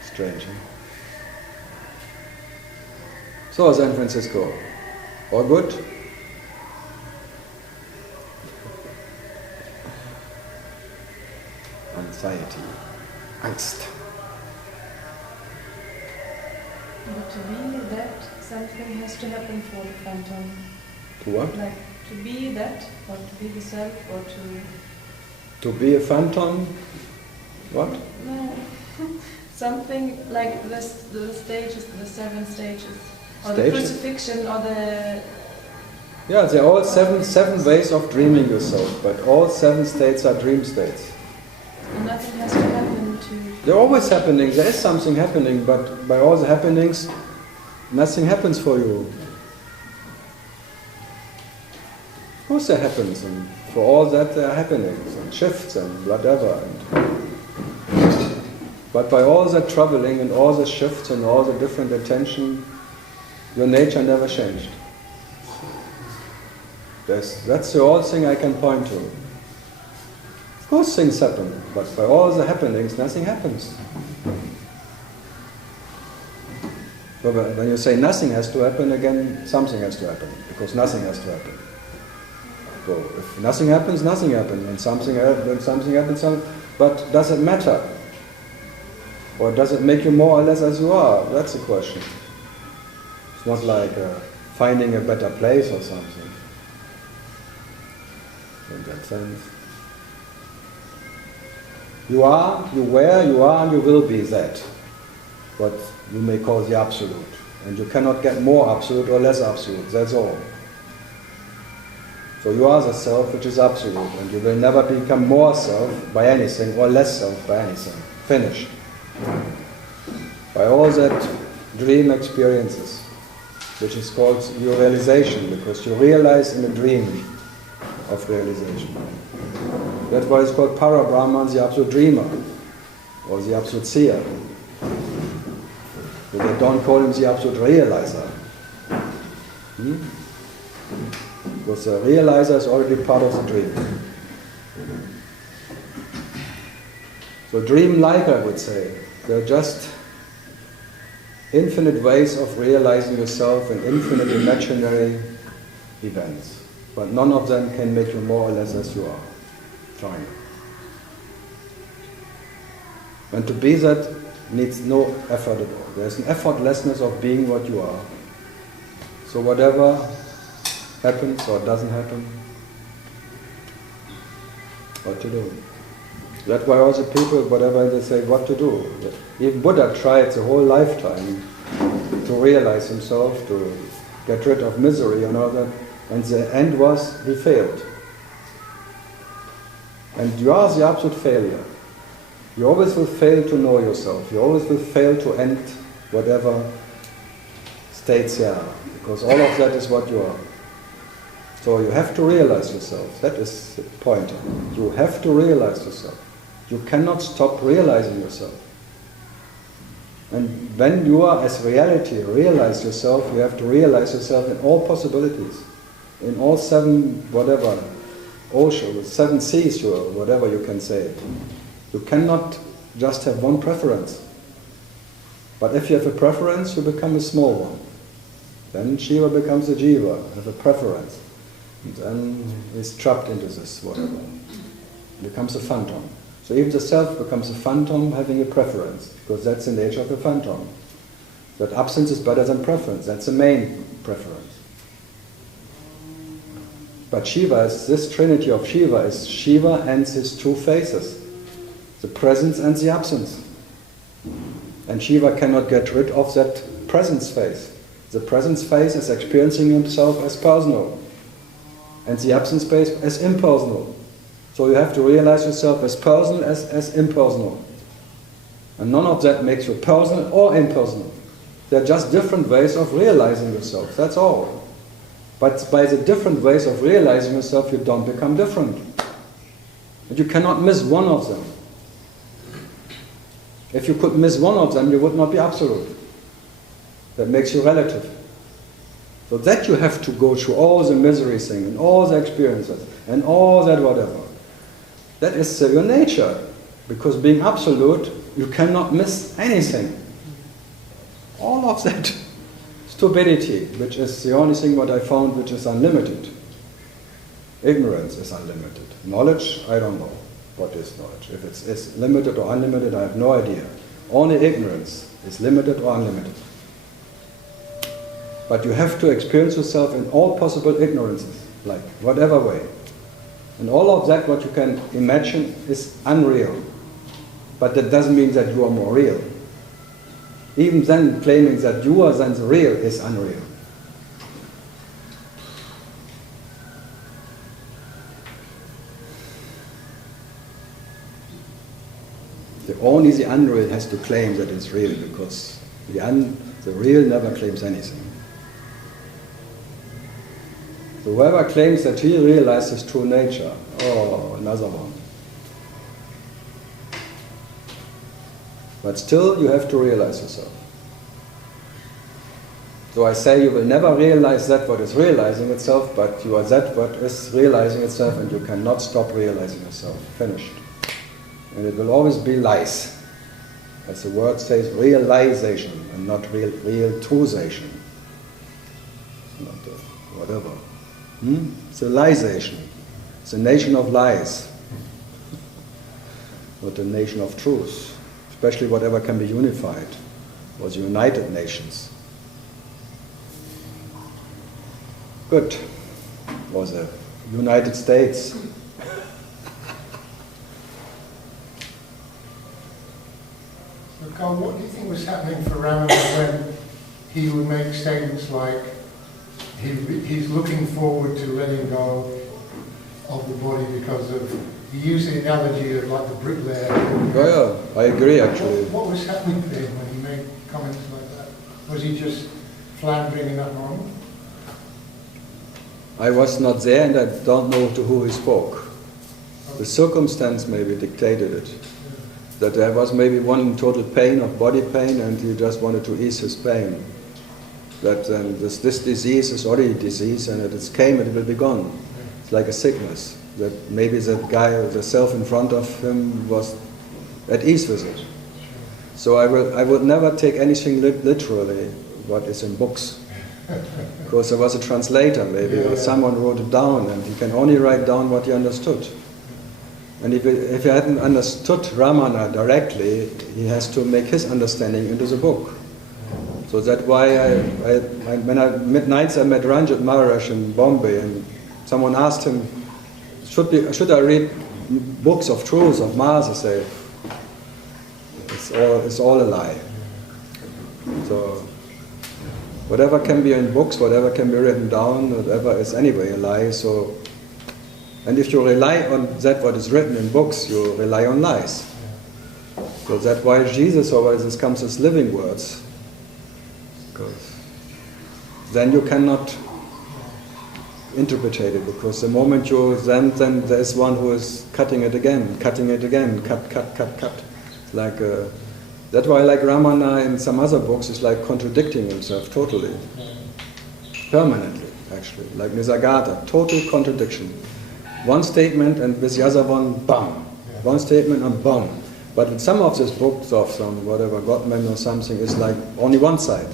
Strange, huh? So, San Francisco, all good? Anxiety, Angst. But to be that, something has to happen for the phantom. To what? Like, to be that, or to be the self, or to... To be a phantom? What? No. Something like the stages, the 7 stages. Or the crucifixion, or the... Yeah, they're all seven ways of dreaming yourself, but all 7 states are dream states. And nothing has to happen to... They're always happening, there is something happening, but by all the happenings, nothing happens for you. Of course there happens, and for all that there are happenings, and shifts, and whatever. But by all the traveling and all the shifts and all the different attention, your nature never changed. That's the only thing I can point to. Of course things happen, but by all the happenings, nothing happens. So when you say nothing has to happen, again, something has to happen, because nothing has to happen. So if nothing happens, nothing happens. When something happens, but does it matter? Or does it make you more or less as you are? That's the question. It's not like finding a better place or something. In that sense. You are, you were, you are, and you will be that. What you may call the absolute. And you cannot get more absolute or less absolute. That's all. So you are the self which is absolute, and you will never become more self by anything or less self by anything. Finished. By all that dream experiences, which is called your realization, because you realize in a dream of realization. That's why it's called Para-Brahman, the absolute dreamer, or the absolute seer. So they don't call him the absolute realizer. Because the realizer is already part of the dream. So dream-like, I would say. They're just infinite ways of realizing yourself in infinite imaginary events. But none of them can make you more or less as you are. Trying. And to be that needs no effort at all. There's an effortlessness of being what you are. So whatever happens or doesn't happen, what to do? That's why also people, whatever they say, what to do. Even Buddha tried the whole lifetime to realize himself, to get rid of misery and all that, and the end was he failed. And you are the absolute failure. You always will fail to know yourself. You always will fail to end whatever states you are, because all of that is what you are. So you have to realize yourself. That is the point. You have to realize yourself. You cannot stop realizing yourself. And when you are as reality, realize yourself, you have to realize yourself in all possibilities. In all seven, whatever, oceans, 7 seas, or whatever you can say. You cannot just have one preference. But if you have a preference, you become a small one. Then Shiva becomes a Jiva, have a preference. And then he's trapped into this, whatever. Becomes a phantom. So even the self becomes a phantom having a preference, because that's the nature of a phantom. That absence is better than preference. That's the main preference. But Shiva is, this trinity of Shiva is Shiva and his two faces. The presence and the absence. And Shiva cannot get rid of that presence face. The presence face is experiencing himself as personal. And the absence space as impersonal. So you have to realize yourself as personal as impersonal. And none of that makes you personal or impersonal. They're just different ways of realizing yourself, that's all. But by the different ways of realizing yourself, you don't become different. And you cannot miss one of them. If you could miss one of them, you would not be absolute. That makes you relative. So that you have to go through all the misery thing and all the experiences and all that whatever. That is your nature. Because being absolute, you cannot miss anything. All of that stupidity, which is the only thing what I found which is unlimited. Ignorance is unlimited. Knowledge, I don't know what is knowledge. If it's limited or unlimited, I have no idea. Only ignorance is limited or unlimited. But you have to experience yourself in all possible ignorances, like whatever way. And all of that, what you can imagine, is unreal. But that doesn't mean that you are more real. Even then, claiming that you are then the real is unreal. Only the unreal has to claim that it's real, because the real never claims anything. So whoever claims that he realizes his true nature, oh, another one. But still, you have to realize yourself. So I say you will never realize that what is realizing itself, but you are that what is realizing itself, and you cannot stop realizing yourself. Finished. And it will always be lies. As the word says, realization, and not realization. Not whatever. It's a liesation. It's a nation of lies. Not a nation of truth. Especially whatever can be unified. Was United Nations. Good. Was the United States. So Carl, what do you think was happening for Ramana when he would make statements like he's looking forward to letting go of the body because of, he used the analogy of like the bricklayer. Yeah, I agree actually. What was happening to him when he made comments like that? Was he just floundering in that moment? I was not there and I don't know to who he spoke. The circumstance maybe dictated it. That there was maybe one total pain of body pain and he just wanted to ease his pain. That this disease is already a disease and it came and it will be gone. It's like a sickness. That maybe that guy, the self in front of him was at ease with it. So I would never take anything literally what is in books. Because there was a translator maybe, or someone wrote it down and he can only write down what he understood. And if he hadn't understood Ramana directly, he has to make his understanding into the book. So that's why midnights I met Ranjit Maharaj in Bombay, and someone asked him, should I read books of truth of Mars? I say, it's all a lie. So whatever can be in books, whatever can be written down, whatever is anyway a lie. So, and if you rely on that what is written in books, you rely on lies. So that's why Jesus always comes as living words. Because then you cannot interpret it, because the moment you then there's one who is cutting it again, cut. Like that's why I like Ramana in some other books is like contradicting himself totally, permanently actually, like Nisargata, total contradiction. One statement and with the other one, bam. One statement and bam. But in some of these books of some whatever Gottman or something is like only one side.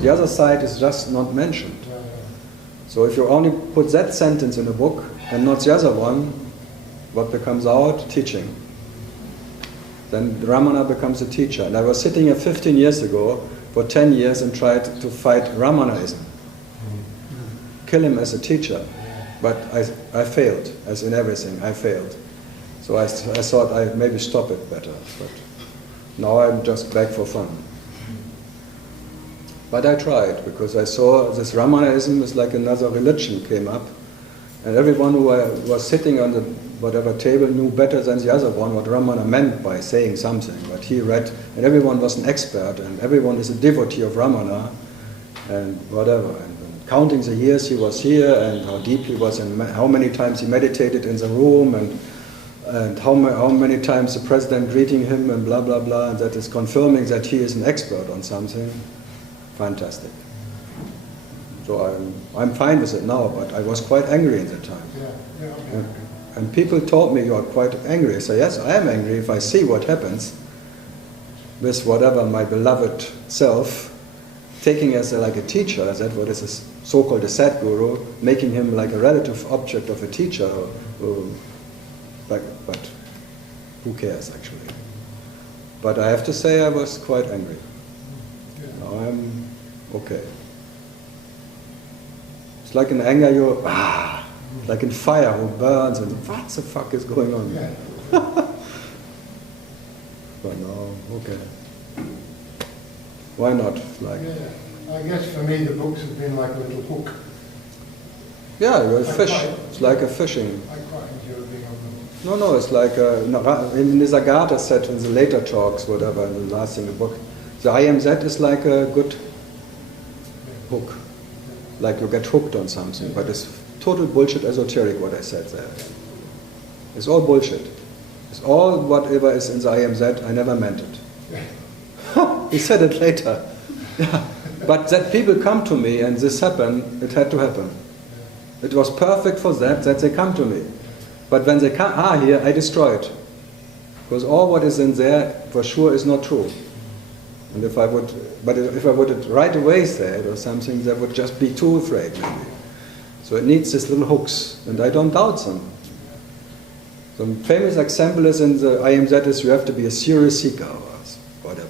The other side is just not mentioned. So if you only put that sentence in a book and not the other one, what becomes out? Teaching. Then Ramana becomes a teacher. And I was sitting here 15 years ago for 10 years and tried to fight Ramanaism. Kill him as a teacher. But I failed, as in everything, I failed. So I thought I'd maybe stop it better. But now I'm just back for fun. But I tried, because I saw this Ramanaism is like another religion came up. And everyone who was sitting on the whatever table knew better than the other one what Ramana meant by saying something. But he read, and everyone was an expert, and everyone is a devotee of Ramana, and whatever. And counting the years he was here, and how deep he was, and how many times he meditated in the room, and how many times the president greeting him, and blah, blah, blah, and that is confirming that he is an expert on something. Fantastic. So I'm fine with it now, but I was quite angry at the time. And people told me, you are quite angry. I say, yes, I am angry if I see what happens with whatever my beloved self, taking as like a teacher, that what is a so-called a Sadguru, making him like a relative object of a teacher. But who cares actually? But I have to say I was quite angry. Now I'm okay. It's like in anger you're, like in fire who burns and what the fuck is going on? Yeah. But no, okay. Why not? Like, I guess for me the books have been like a little hook. yeah, you're a fish. It's like a fishing. I quite enjoy being on them. No, it's like in Nisargata said in the later talks, whatever, in the last in the book, the I am that is like a good hook. Like you get hooked on something, but it's total bullshit esoteric what I said there. It's all bullshit. It's all whatever is in the I am that, I never meant it. He said it later. Yeah. But that people come to me and this happened, it had to happen. It was perfect for that they come to me. But when they are here, I destroy it. Because all what is in there, for sure, is not true. And if I would right away say it or something, they would just be too afraid, maybe. So it needs these little hooks, and I don't doubt them. The famous example is in the I am that is you have to be a serious seeker or whatever.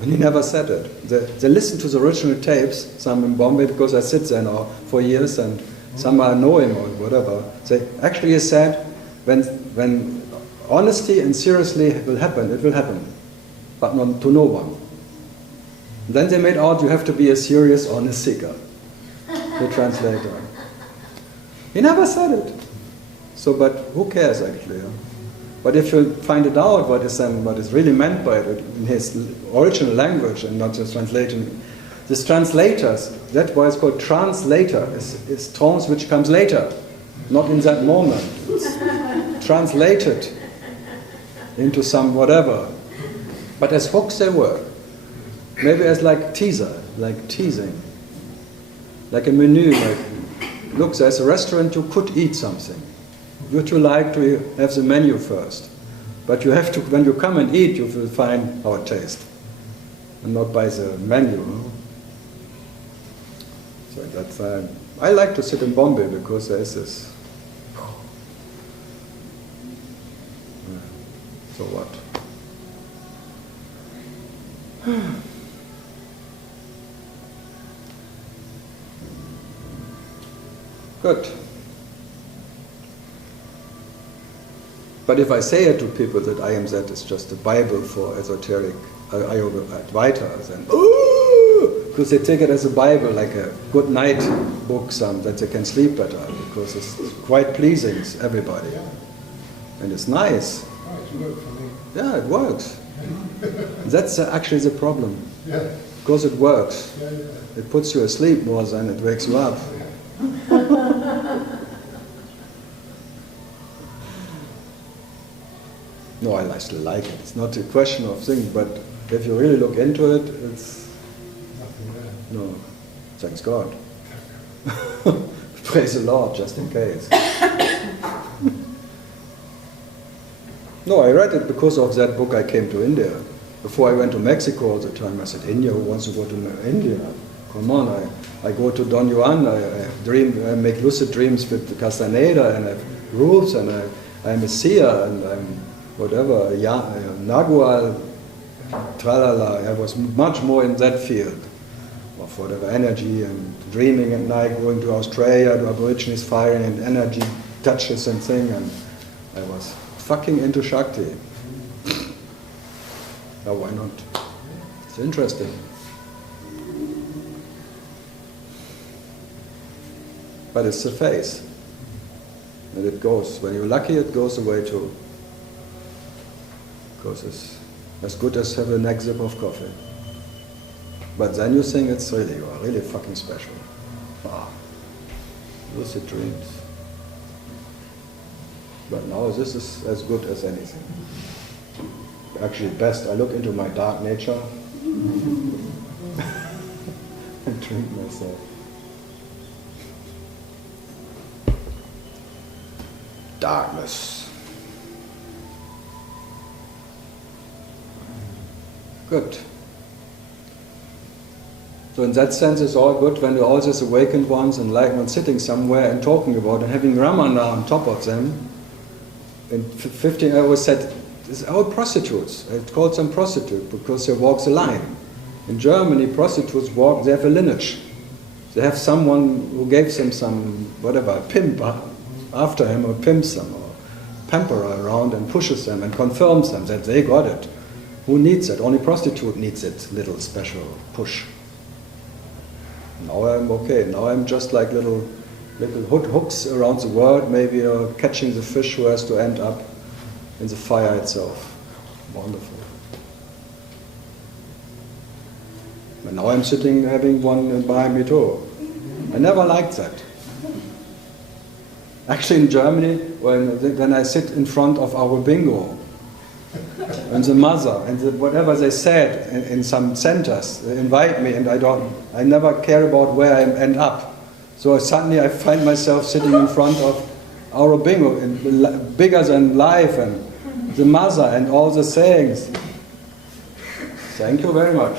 And he never said it. They listen to the original tapes, some in Bombay, because I sit there now for years, and some I know him or whatever. They actually said, when honesty and seriously will happen, it will happen, but not to no one. And then they made out you have to be a serious, honest seeker, the translator. He never said it. So, but who cares actually? Yeah? But if you find it out what is really meant by it in his original language and not just translating, these translators, that's why it's called translator, is trans which comes later, not in that moment. It's translated into some whatever. But as hooks they work. Maybe as like teaser, like teasing. Like a menu, like, look, there's a restaurant, you could eat something. Would you like to have the menu first? But you have to, when you come and eat, you will find how it tastes. And not by the menu. No? So that's, I like to sit in Bombay because there is this. So what? Good. But if I say it to people that I am that is just a Bible for esoteric Advaita, then because they take it as a Bible, like a good night book, that they can sleep better, because it's quite pleasing to everybody. And it's nice. Yeah, it works. That's actually the problem. Because it works. It puts you asleep more than it wakes you up. No, I still like it. It's not a question of things, but if you really look into it, it's nothing there. No, thanks God. Praise the Lord, just in case. No, I read it because of that book I came to India. Before I went to Mexico all the time, I said, India, who wants to go to India? Come on, I go to Don Juan, I make lucid dreams with the Castaneda, and I have rules, and I'm a seer, and I'm whatever, Nagual, tralala. I was much more in that field of whatever energy and dreaming at night, going to Australia, to Aborigines firing and energy touches and thing, and I was fucking into Shakti. Now why not? It's interesting. But it's the face. And it goes. When you're lucky, it goes away too. Because it's as good as have a next sip of coffee. But then you think it's really, you are really fucking special. Wow. Lucid dreams. But now this is as good as anything. Actually best, I look into my dark nature and drink myself. Darkness. Good. So in that sense it's all good when you're all these awakened ones and like one sitting somewhere and talking about and having Ramana on top of them. In 15 I always said, it's all prostitutes. I called them prostitute because they walk the line. In Germany, prostitutes walk, they have a lineage. They have someone who gave them some, whatever, pimp after him, or pimps them, or pamper around and pushes them and confirms them that they got it. Who needs it? Only prostitute needs it, little special push. Now I'm okay. Now I'm just like little hooks around the world, maybe catching the fish who has to end up in the fire itself. Wonderful. And now I'm sitting having one behind me too. I never liked that. Actually in Germany, when I sit in front of our bingo, and the mother, and whatever they said in some centers. They invite me, and I never care about where I end up. So suddenly I find myself sitting in front of Aurobindo, bigger than life, and the mother, and all the sayings. Thank you very much.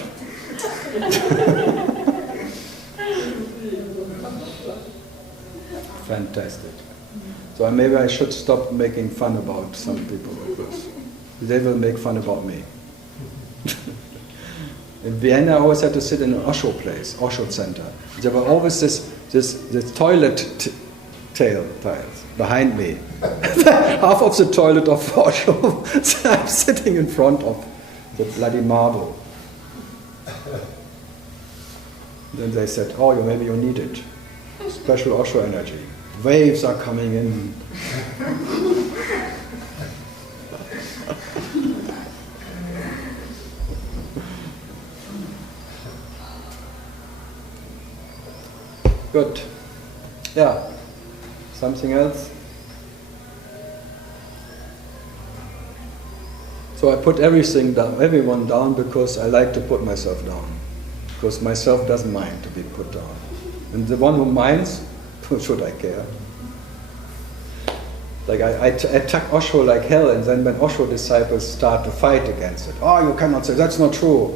Fantastic. So maybe I should stop making fun about some people, because they will make fun about me. In Vienna, I always had to sit in an Osho place, Osho center. There were always this toilet tiles behind me. Half of the toilet of Osho. So I'm sitting in front of the bloody marble. Then they said, oh, maybe you need it. Special Osho energy. Waves are coming in. Good. Yeah. Something else? So I put everyone down because I like to put myself down. Because myself doesn't mind to be put down. And the one who minds, should I care? Like I attack Osho like hell, and then when Osho disciples start to fight against it, oh, you cannot say, that's not true.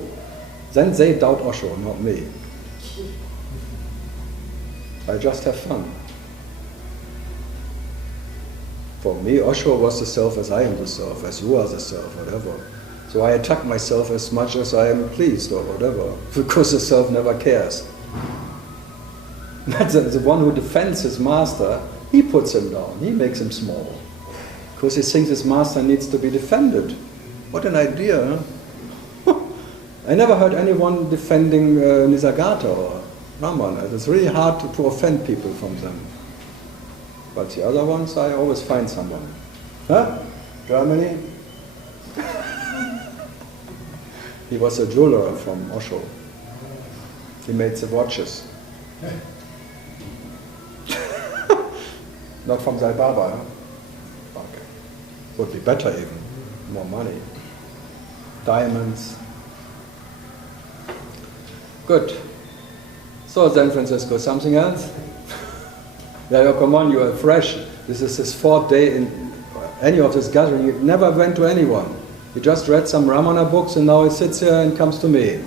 Then they doubt Osho, not me. I just have fun. For me, Osho was the self as I am the self, as you are the self, whatever. So I attack myself as much as I am pleased or whatever, because the self never cares. But the one who defends his master, he puts him down, he makes him small. Because he thinks his master needs to be defended. What an idea, huh? I never heard anyone defending Nisargadatta or Ramana. It's really hard to offend people from them. But the other ones, I always find someone. Huh? Germany? He was a jeweler from Osho. He made the watches. Not from Sai Baba, huh? Okay. Would be better even. More money. Diamonds. Good. So San Francisco, something else? Yeah, come on, you are fresh. This is his 4th day in any of this gathering. You never went to anyone. He just read some Ramana books, and now he sits here and comes to me.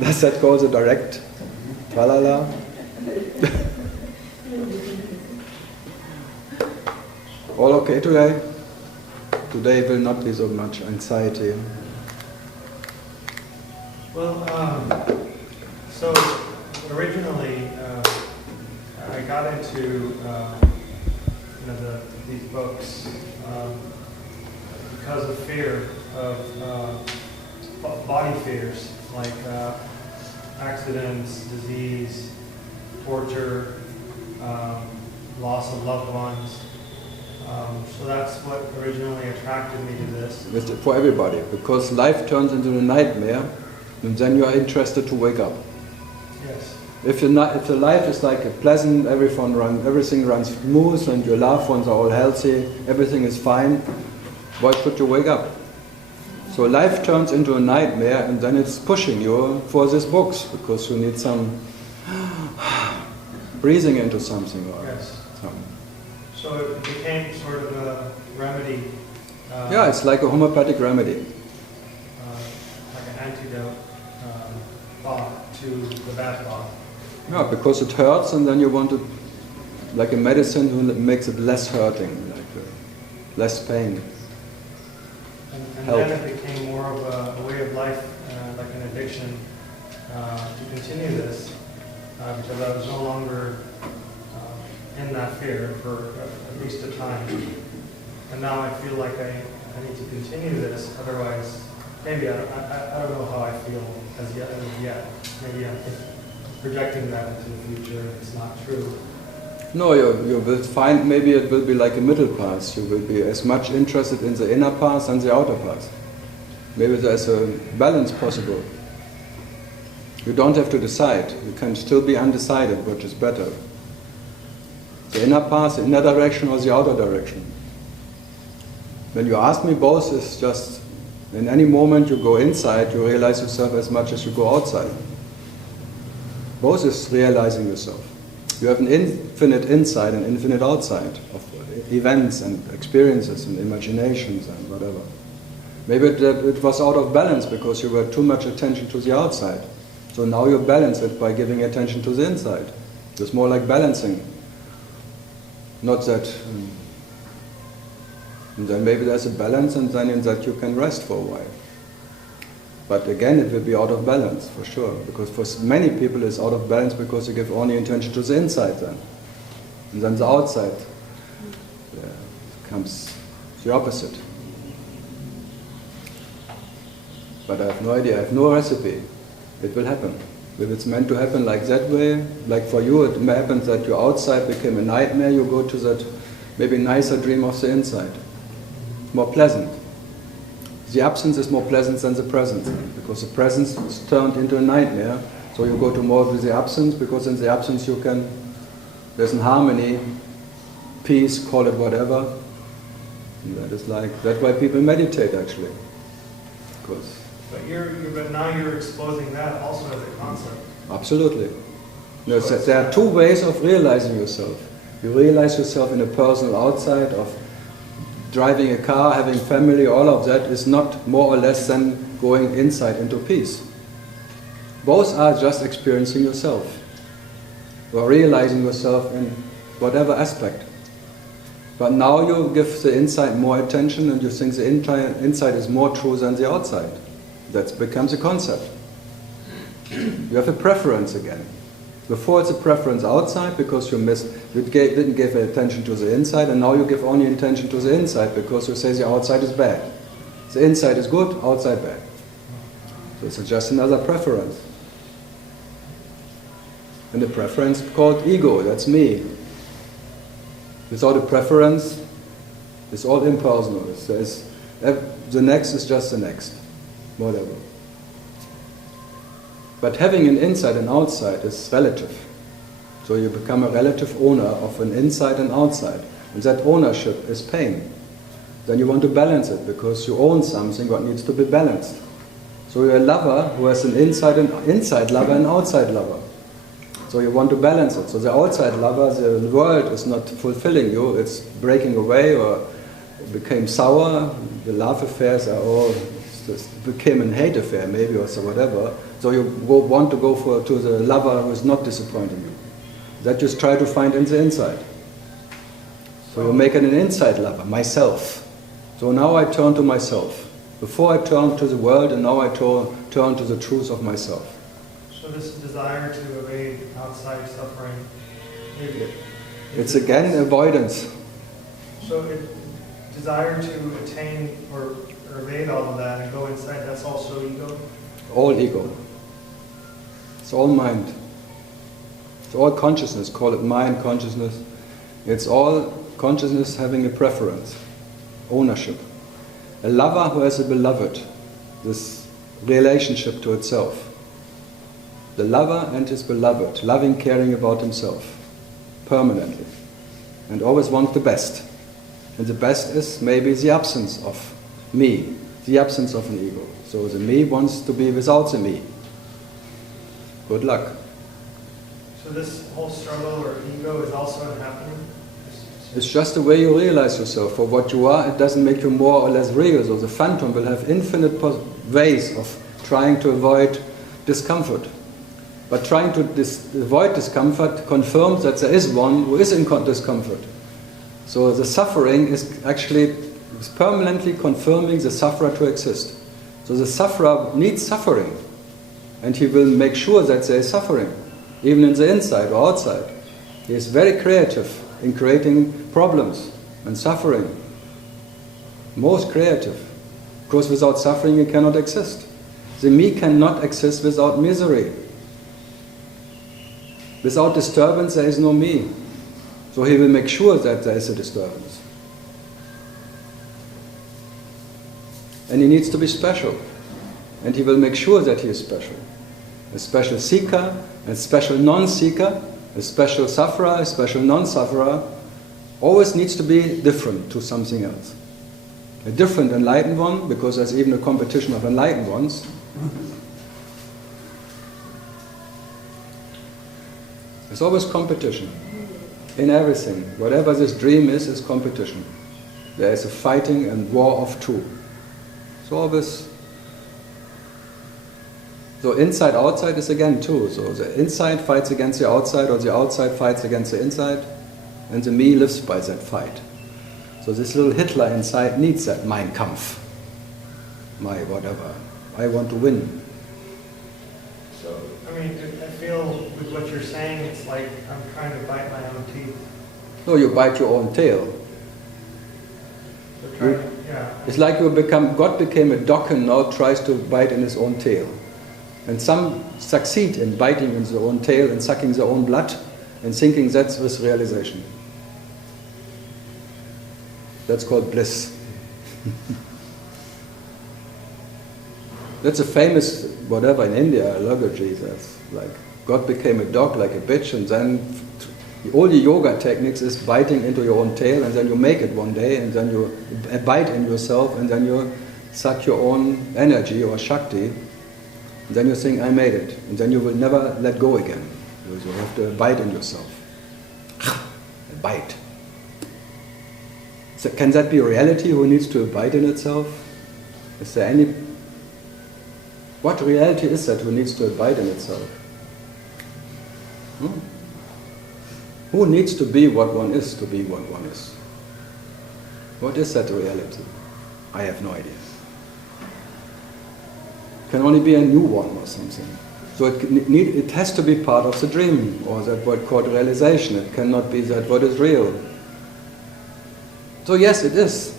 Does that cause a direct tralala? All okay today? Today will not be so much anxiety. Well, so originally I got into these books because of fear of body fears like accidents, disease, torture, loss of loved ones. So that's what originally attracted me to this. It's for everybody, because life turns into a nightmare, and then you are interested to wake up. Yes. If the life is like a pleasant, everything runs smooth, and your loved ones are all healthy, everything is fine, why should you wake up? So life turns into a nightmare, and then it's pushing you for these books, because you need some breathing into something. Or yes. something. So it became sort of a remedy. Yeah, it's like a homeopathic remedy. Like an antidote thought to the bad thought. Yeah, because it hurts, and then you want to, like a medicine who makes it less hurting, like less pain. And then it became more of a way of life, like an addiction, to continue this, because I was no longer in that fear for at least a time. And now I feel like I need to continue this, otherwise, maybe I don't know how I feel as yet. Maybe I'm projecting that into the future, it's not true. No, you will find maybe it will be like a middle path. You will be as much interested in the inner path and the outer path. Maybe there's a balance possible. You don't have to decide. You can still be undecided, which is better. The inner path, the inner direction, or the outer direction. When you ask me, both is just, in any moment you go inside, you realize yourself as much as you go outside. Both is realizing yourself. You have an infinite inside and infinite outside of events and experiences and imaginations and whatever. Maybe it was out of balance because you were too much attention to the outside. So now you balance it by giving attention to the inside. It's more like balancing. Not that... and then maybe there's a balance, and then in that you can rest for a while. But again, it will be out of balance, for sure. Because for many people it's out of balance because you give only attention to the inside then. And then the outside comes the opposite. But I have no idea, I have no recipe. It will happen. If it's meant to happen like that way, like for you it happens that your outside became a nightmare, you go to that maybe nicer dream of the inside. More pleasant. The absence is more pleasant than the presence, because the presence is turned into a nightmare, so you go to more with the absence, because in the absence you can, there's an harmony, peace, call it whatever. And that is like, that's why people meditate actually. Because but now you're exposing that also as a concept. Absolutely. No, there are two ways of realizing yourself. You realize yourself in a personal outside of driving a car, having family, all of that is not more or less than going inside into peace. Both are just experiencing yourself, or realizing yourself in whatever aspect. But now you give the inside more attention and you think the inside is more true than the outside. That becomes a concept. You have a preference again. Before it's a preference outside because you didn't give attention to the inside, and now you give only attention to the inside because you say the outside is bad. The inside is good, outside bad. So it's just another preference. And the preference is called ego, that's me. Without a preference, it's all impersonal. The next is just the next, whatever. But having an inside and outside is relative. So you become a relative owner of an inside and outside. And that ownership is pain. Then you want to balance it because you own something what needs to be balanced. So you're a lover who has an inside lover and outside lover. So you want to balance it. So the outside lover, the world is not fulfilling you, it's breaking away or it became sour. The love affairs are all, it became a hate affair maybe or so whatever. So you want to go to the lover who is not disappointing you. That you try to find in the inside. So you make it an inside lover, myself. So now I turn to myself. Before I turned to the world, and now I turn to the truth of myself. So this desire to evade outside suffering, it's again avoidance. So desire to attain or evade all of that and go inside, that's also ego? All ego. It's all mind. It's all consciousness, call it mind consciousness. It's all consciousness having a preference, ownership. A lover who has a beloved, this relationship to itself. The lover and his beloved, loving, caring about himself, permanently. And always want the best. And the best is maybe the absence of me, the absence of an ego. So the me wants to be without the me. Good luck. So this whole struggle or ego is also happening? It's just the way you realize yourself. For what you are, it doesn't make you more or less real. So the phantom will have infinite ways of trying to avoid discomfort. But trying to avoid discomfort confirms that there is one who is in discomfort. So the suffering is actually permanently confirming the sufferer to exist. So the sufferer needs suffering. And he will make sure that there is suffering, even in the inside or outside. He is very creative in creating problems and suffering. Most creative. Because without suffering he cannot exist. The me cannot exist without misery. Without disturbance there is no me. So he will make sure that there is a disturbance. And he needs to be special. And he will make sure that he is special. a special seeker, a special non-seeker, a special sufferer, a special non-sufferer, always needs to be different to something else. A different enlightened one, because there's even a competition of enlightened ones. There's always competition in everything. Whatever this dream is competition. There is a fighting and war of two. It's always. So inside, outside is again two. So the inside fights against the outside, or the outside fights against the inside, and the me lives by that fight. So this little Hitler inside needs that Mein Kampf. My whatever. I want to win. So, I mean, I feel with what you're saying, it's like I'm trying to bite my own teeth. No, you bite your own tail. It's like God became a dog and now tries to bite in his own tail. And some succeed in biting in their own tail and sucking their own blood and thinking that's this realization. That's called bliss. That's a famous, whatever, in India, allegory. That's like God became a dog like a bitch, and then all your yoga techniques is biting into your own tail, and then you make it one day, and then you bite in yourself, and then you suck your own energy or shakti, and then you think, I made it, and then you will never let go again. You have to bite in yourself. Bite. So can that be reality who needs to bite in itself? Is there any... What reality is that who needs to bite in itself? Who needs to be what one is to be what one is? What is that reality? I have no idea. It can only be a new one or something. So it has to be part of the dream, or that what called realization. It cannot be that what is real. So yes, it is.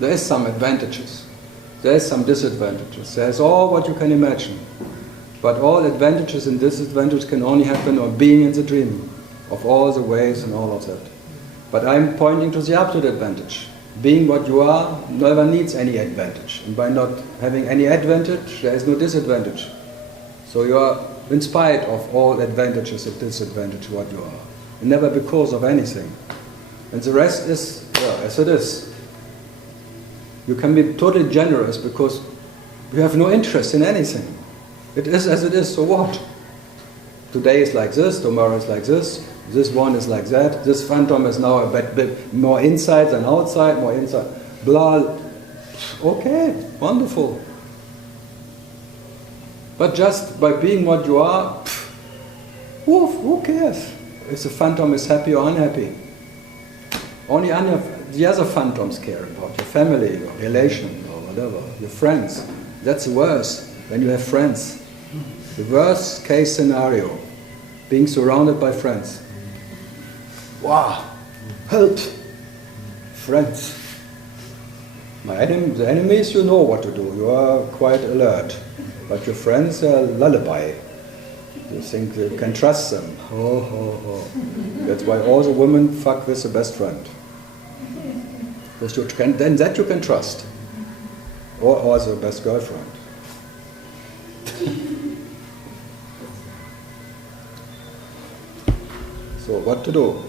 There is some advantages. There is some disadvantages. There is all what you can imagine. But all advantages and disadvantages can only happen on being in the dream, of all the ways and all of that. But I'm pointing to the absolute advantage. Being what you are never needs any advantage. And by not having any advantage, there is no disadvantage. So you are in spite of all advantages and disadvantages what you are. And never because of anything. And the rest is, well, as it is. You can be totally generous because you have no interest in anything. It is as it is, so what? Today is like this, tomorrow is like this one is like that, this phantom is now a bit more inside than outside, more inside, blah. Okay, wonderful. But just by being what you are, who cares if the phantom is happy or unhappy? Only the other phantoms care about your family, your relation, or whatever, your friends. That's worse when you have friends. The worst case scenario, being surrounded by friends. Wow, help! Friends. The enemies, you know what to do. You are quite alert. But your friends are lullaby. You think you can trust them. That's why all the women fuck with the best friend. Because then that you can trust. Or the best girlfriend. So what to do?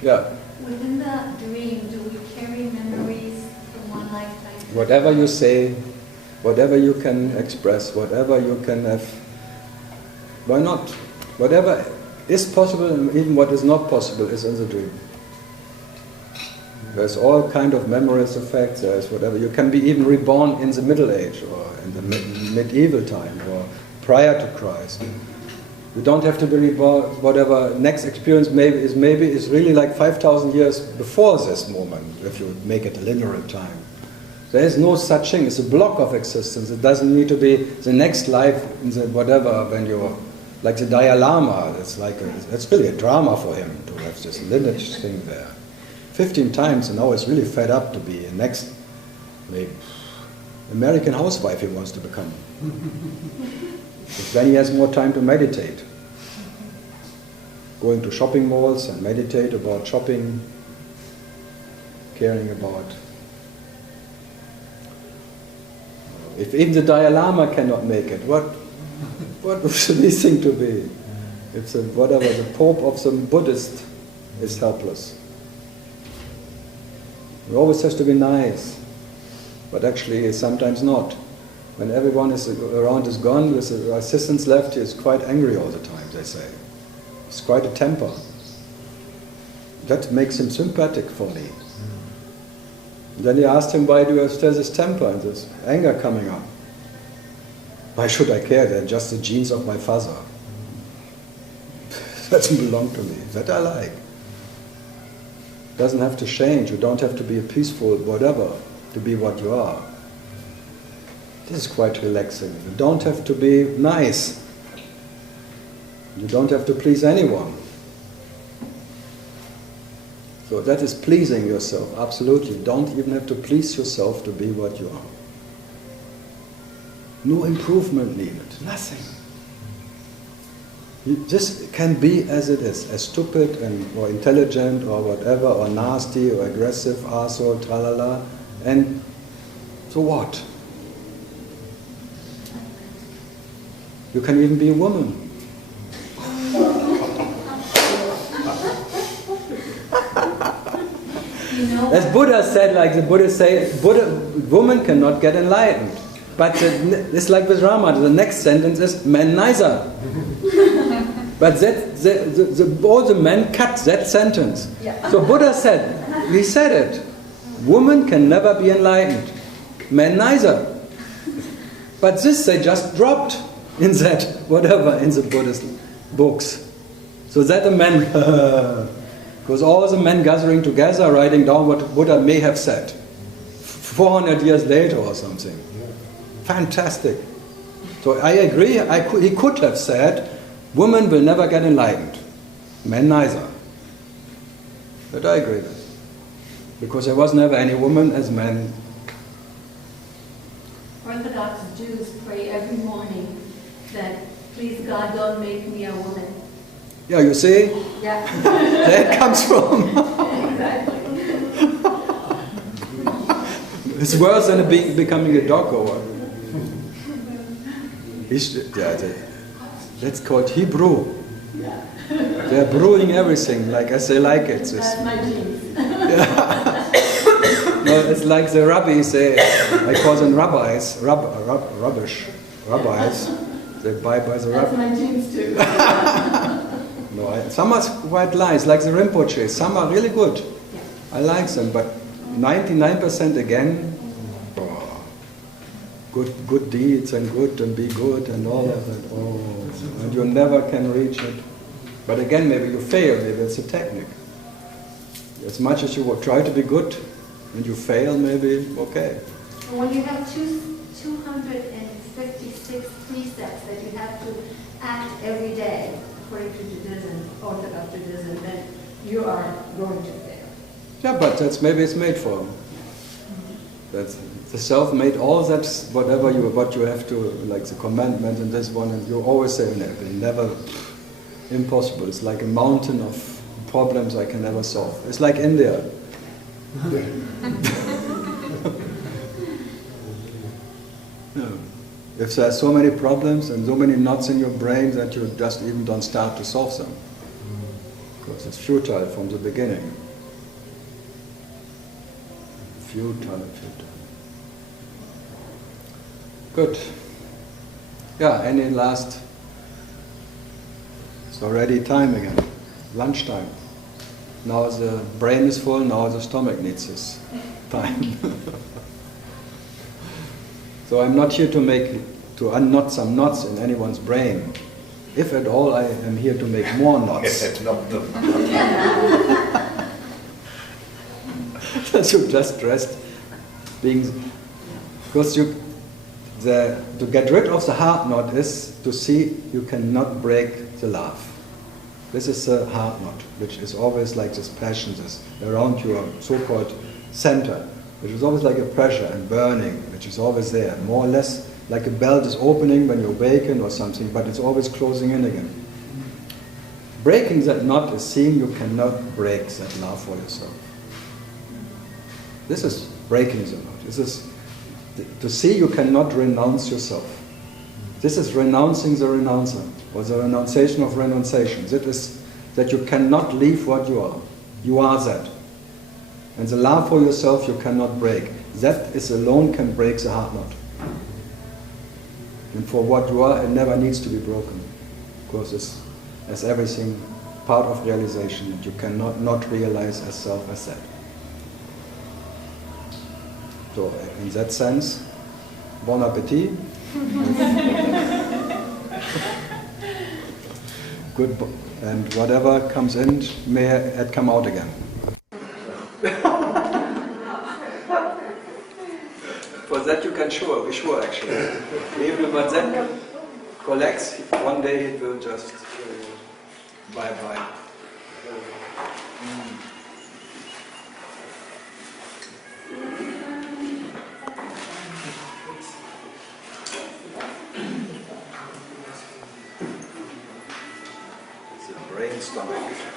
Yeah. Within the dream, do we carry memories from one lifetime? Whatever you say, whatever you can express, whatever you can have, why not? Whatever is possible and even what is not possible is in the dream. There's all kind of memories effects, there's whatever. You can be even reborn in the Middle Age or in the medieval time or prior to Christ. You don't have to be reborn, whatever next experience maybe is really like 5,000 years before this moment, if you make it a linear time. There is no such thing, it's a block of existence. It doesn't need to be the next life in the whatever when you're like the Dalai Lama. It's really a drama for him to have this lineage thing there. 15 times and now he's really fed up to be a next maybe American housewife he wants to become. Because then he has more time to meditate. Going to shopping malls and meditate about shopping, caring about If even the Dalai Lama cannot make it, what should we think to be? If the Pope of some Buddhist is helpless. It always has to be nice, but actually sometimes not. When everyone around is gone, there's an assistant left, he is quite angry all the time, they say. It's quite a temper. That makes him sympathetic for me. Then he asked him, why do you have still this temper and this anger coming up? Why should I care? They're just the genes of my father. Doesn't belong to me. That I like. Doesn't have to change. You don't have to be a peaceful whatever to be what you are. This is quite relaxing. You don't have to be nice. You don't have to please anyone. So that is pleasing yourself, absolutely. Don't even have to please yourself to be what you are. No improvement needed, nothing. You just can be as it is, as stupid or intelligent or whatever, or nasty or aggressive, arsehole, tralala, and so what? You can even be a woman. As Buddha said, like the Buddhists say, woman cannot get enlightened. But it's like with Rama, the next sentence is men neither. But all the men cut that sentence. Yeah. So Buddha said, he said it, woman can never be enlightened, men neither. But this they just dropped in that, whatever, in the Buddhist books. So that the men, because all the men gathering together, writing down what Buddha may have said, 400 years later or something. Fantastic. So I agree, he could have said, women will never get enlightened, men neither. But I agree with it. Because there was never any woman as men. Orthodox Jews pray every morning that, please God, don't make me a woman. Yeah, you see? Yeah. There it comes from. Exactly. It's worse than becoming a dog or what? That's called Hebrew. Yeah. They're brewing everything, like as they like it. That's my genes. Yeah. No, it's like the rabbis say, I call them rabbis, rubbish, rabbis. They buy by the That's rabbi. my genes too. No, some are quite nice, like the Rinpoche. Some are really good. Yeah. I like them, but 99% again, good deeds and good and be good and all of that. Oh, and you never can reach it. But again, maybe you fail. Maybe it's a technique. As much as you will try to be good and you fail, maybe okay. When you have 256 precepts that you have to act every day, according to Judaism, Orthodox Judaism, then you are going to fail. Yeah, but that's maybe it's made for them. That's the self made all that what you have to, like the commandment and this one, and you always say never impossible. It's like a mountain of problems I can never solve. It's like India. No. If there are so many problems and so many knots in your brain that you just even don't start to solve them. Because it's futile from the beginning. Futile. Good. Yeah, any last? It's already time again. Lunchtime. Now the brain is full, now the stomach needs this time. So I'm not here to unknot some knots in anyone's brain. If at all, I am here to make more knots. That you just rest being, because to get rid of the heart knot is to see you cannot break the love. This is the heart knot, which is always like this passion, this around your so-called center, which is always like a pressure and burning, which is always there, more or less like a belt is opening when you awaken or something, but it's always closing in again. Breaking that knot is seeing you cannot break that love for yourself. This is breaking the knot. This is To see, you cannot renounce yourself. This is renouncing the renouncer, or the renunciation of renunciation. That is that you cannot leave what you are. You are that. And the love for yourself you cannot break. That is alone can break the heart knot. And for what you are, it never needs to be broken. Because it's, as everything, part of realization that you cannot not realize as self as that. So in that sense, bon appetit. Good, and whatever comes in, may it come out again. For that you can be sure actually. Even if that collects, one day it will just bye-bye. It's a brain stomach.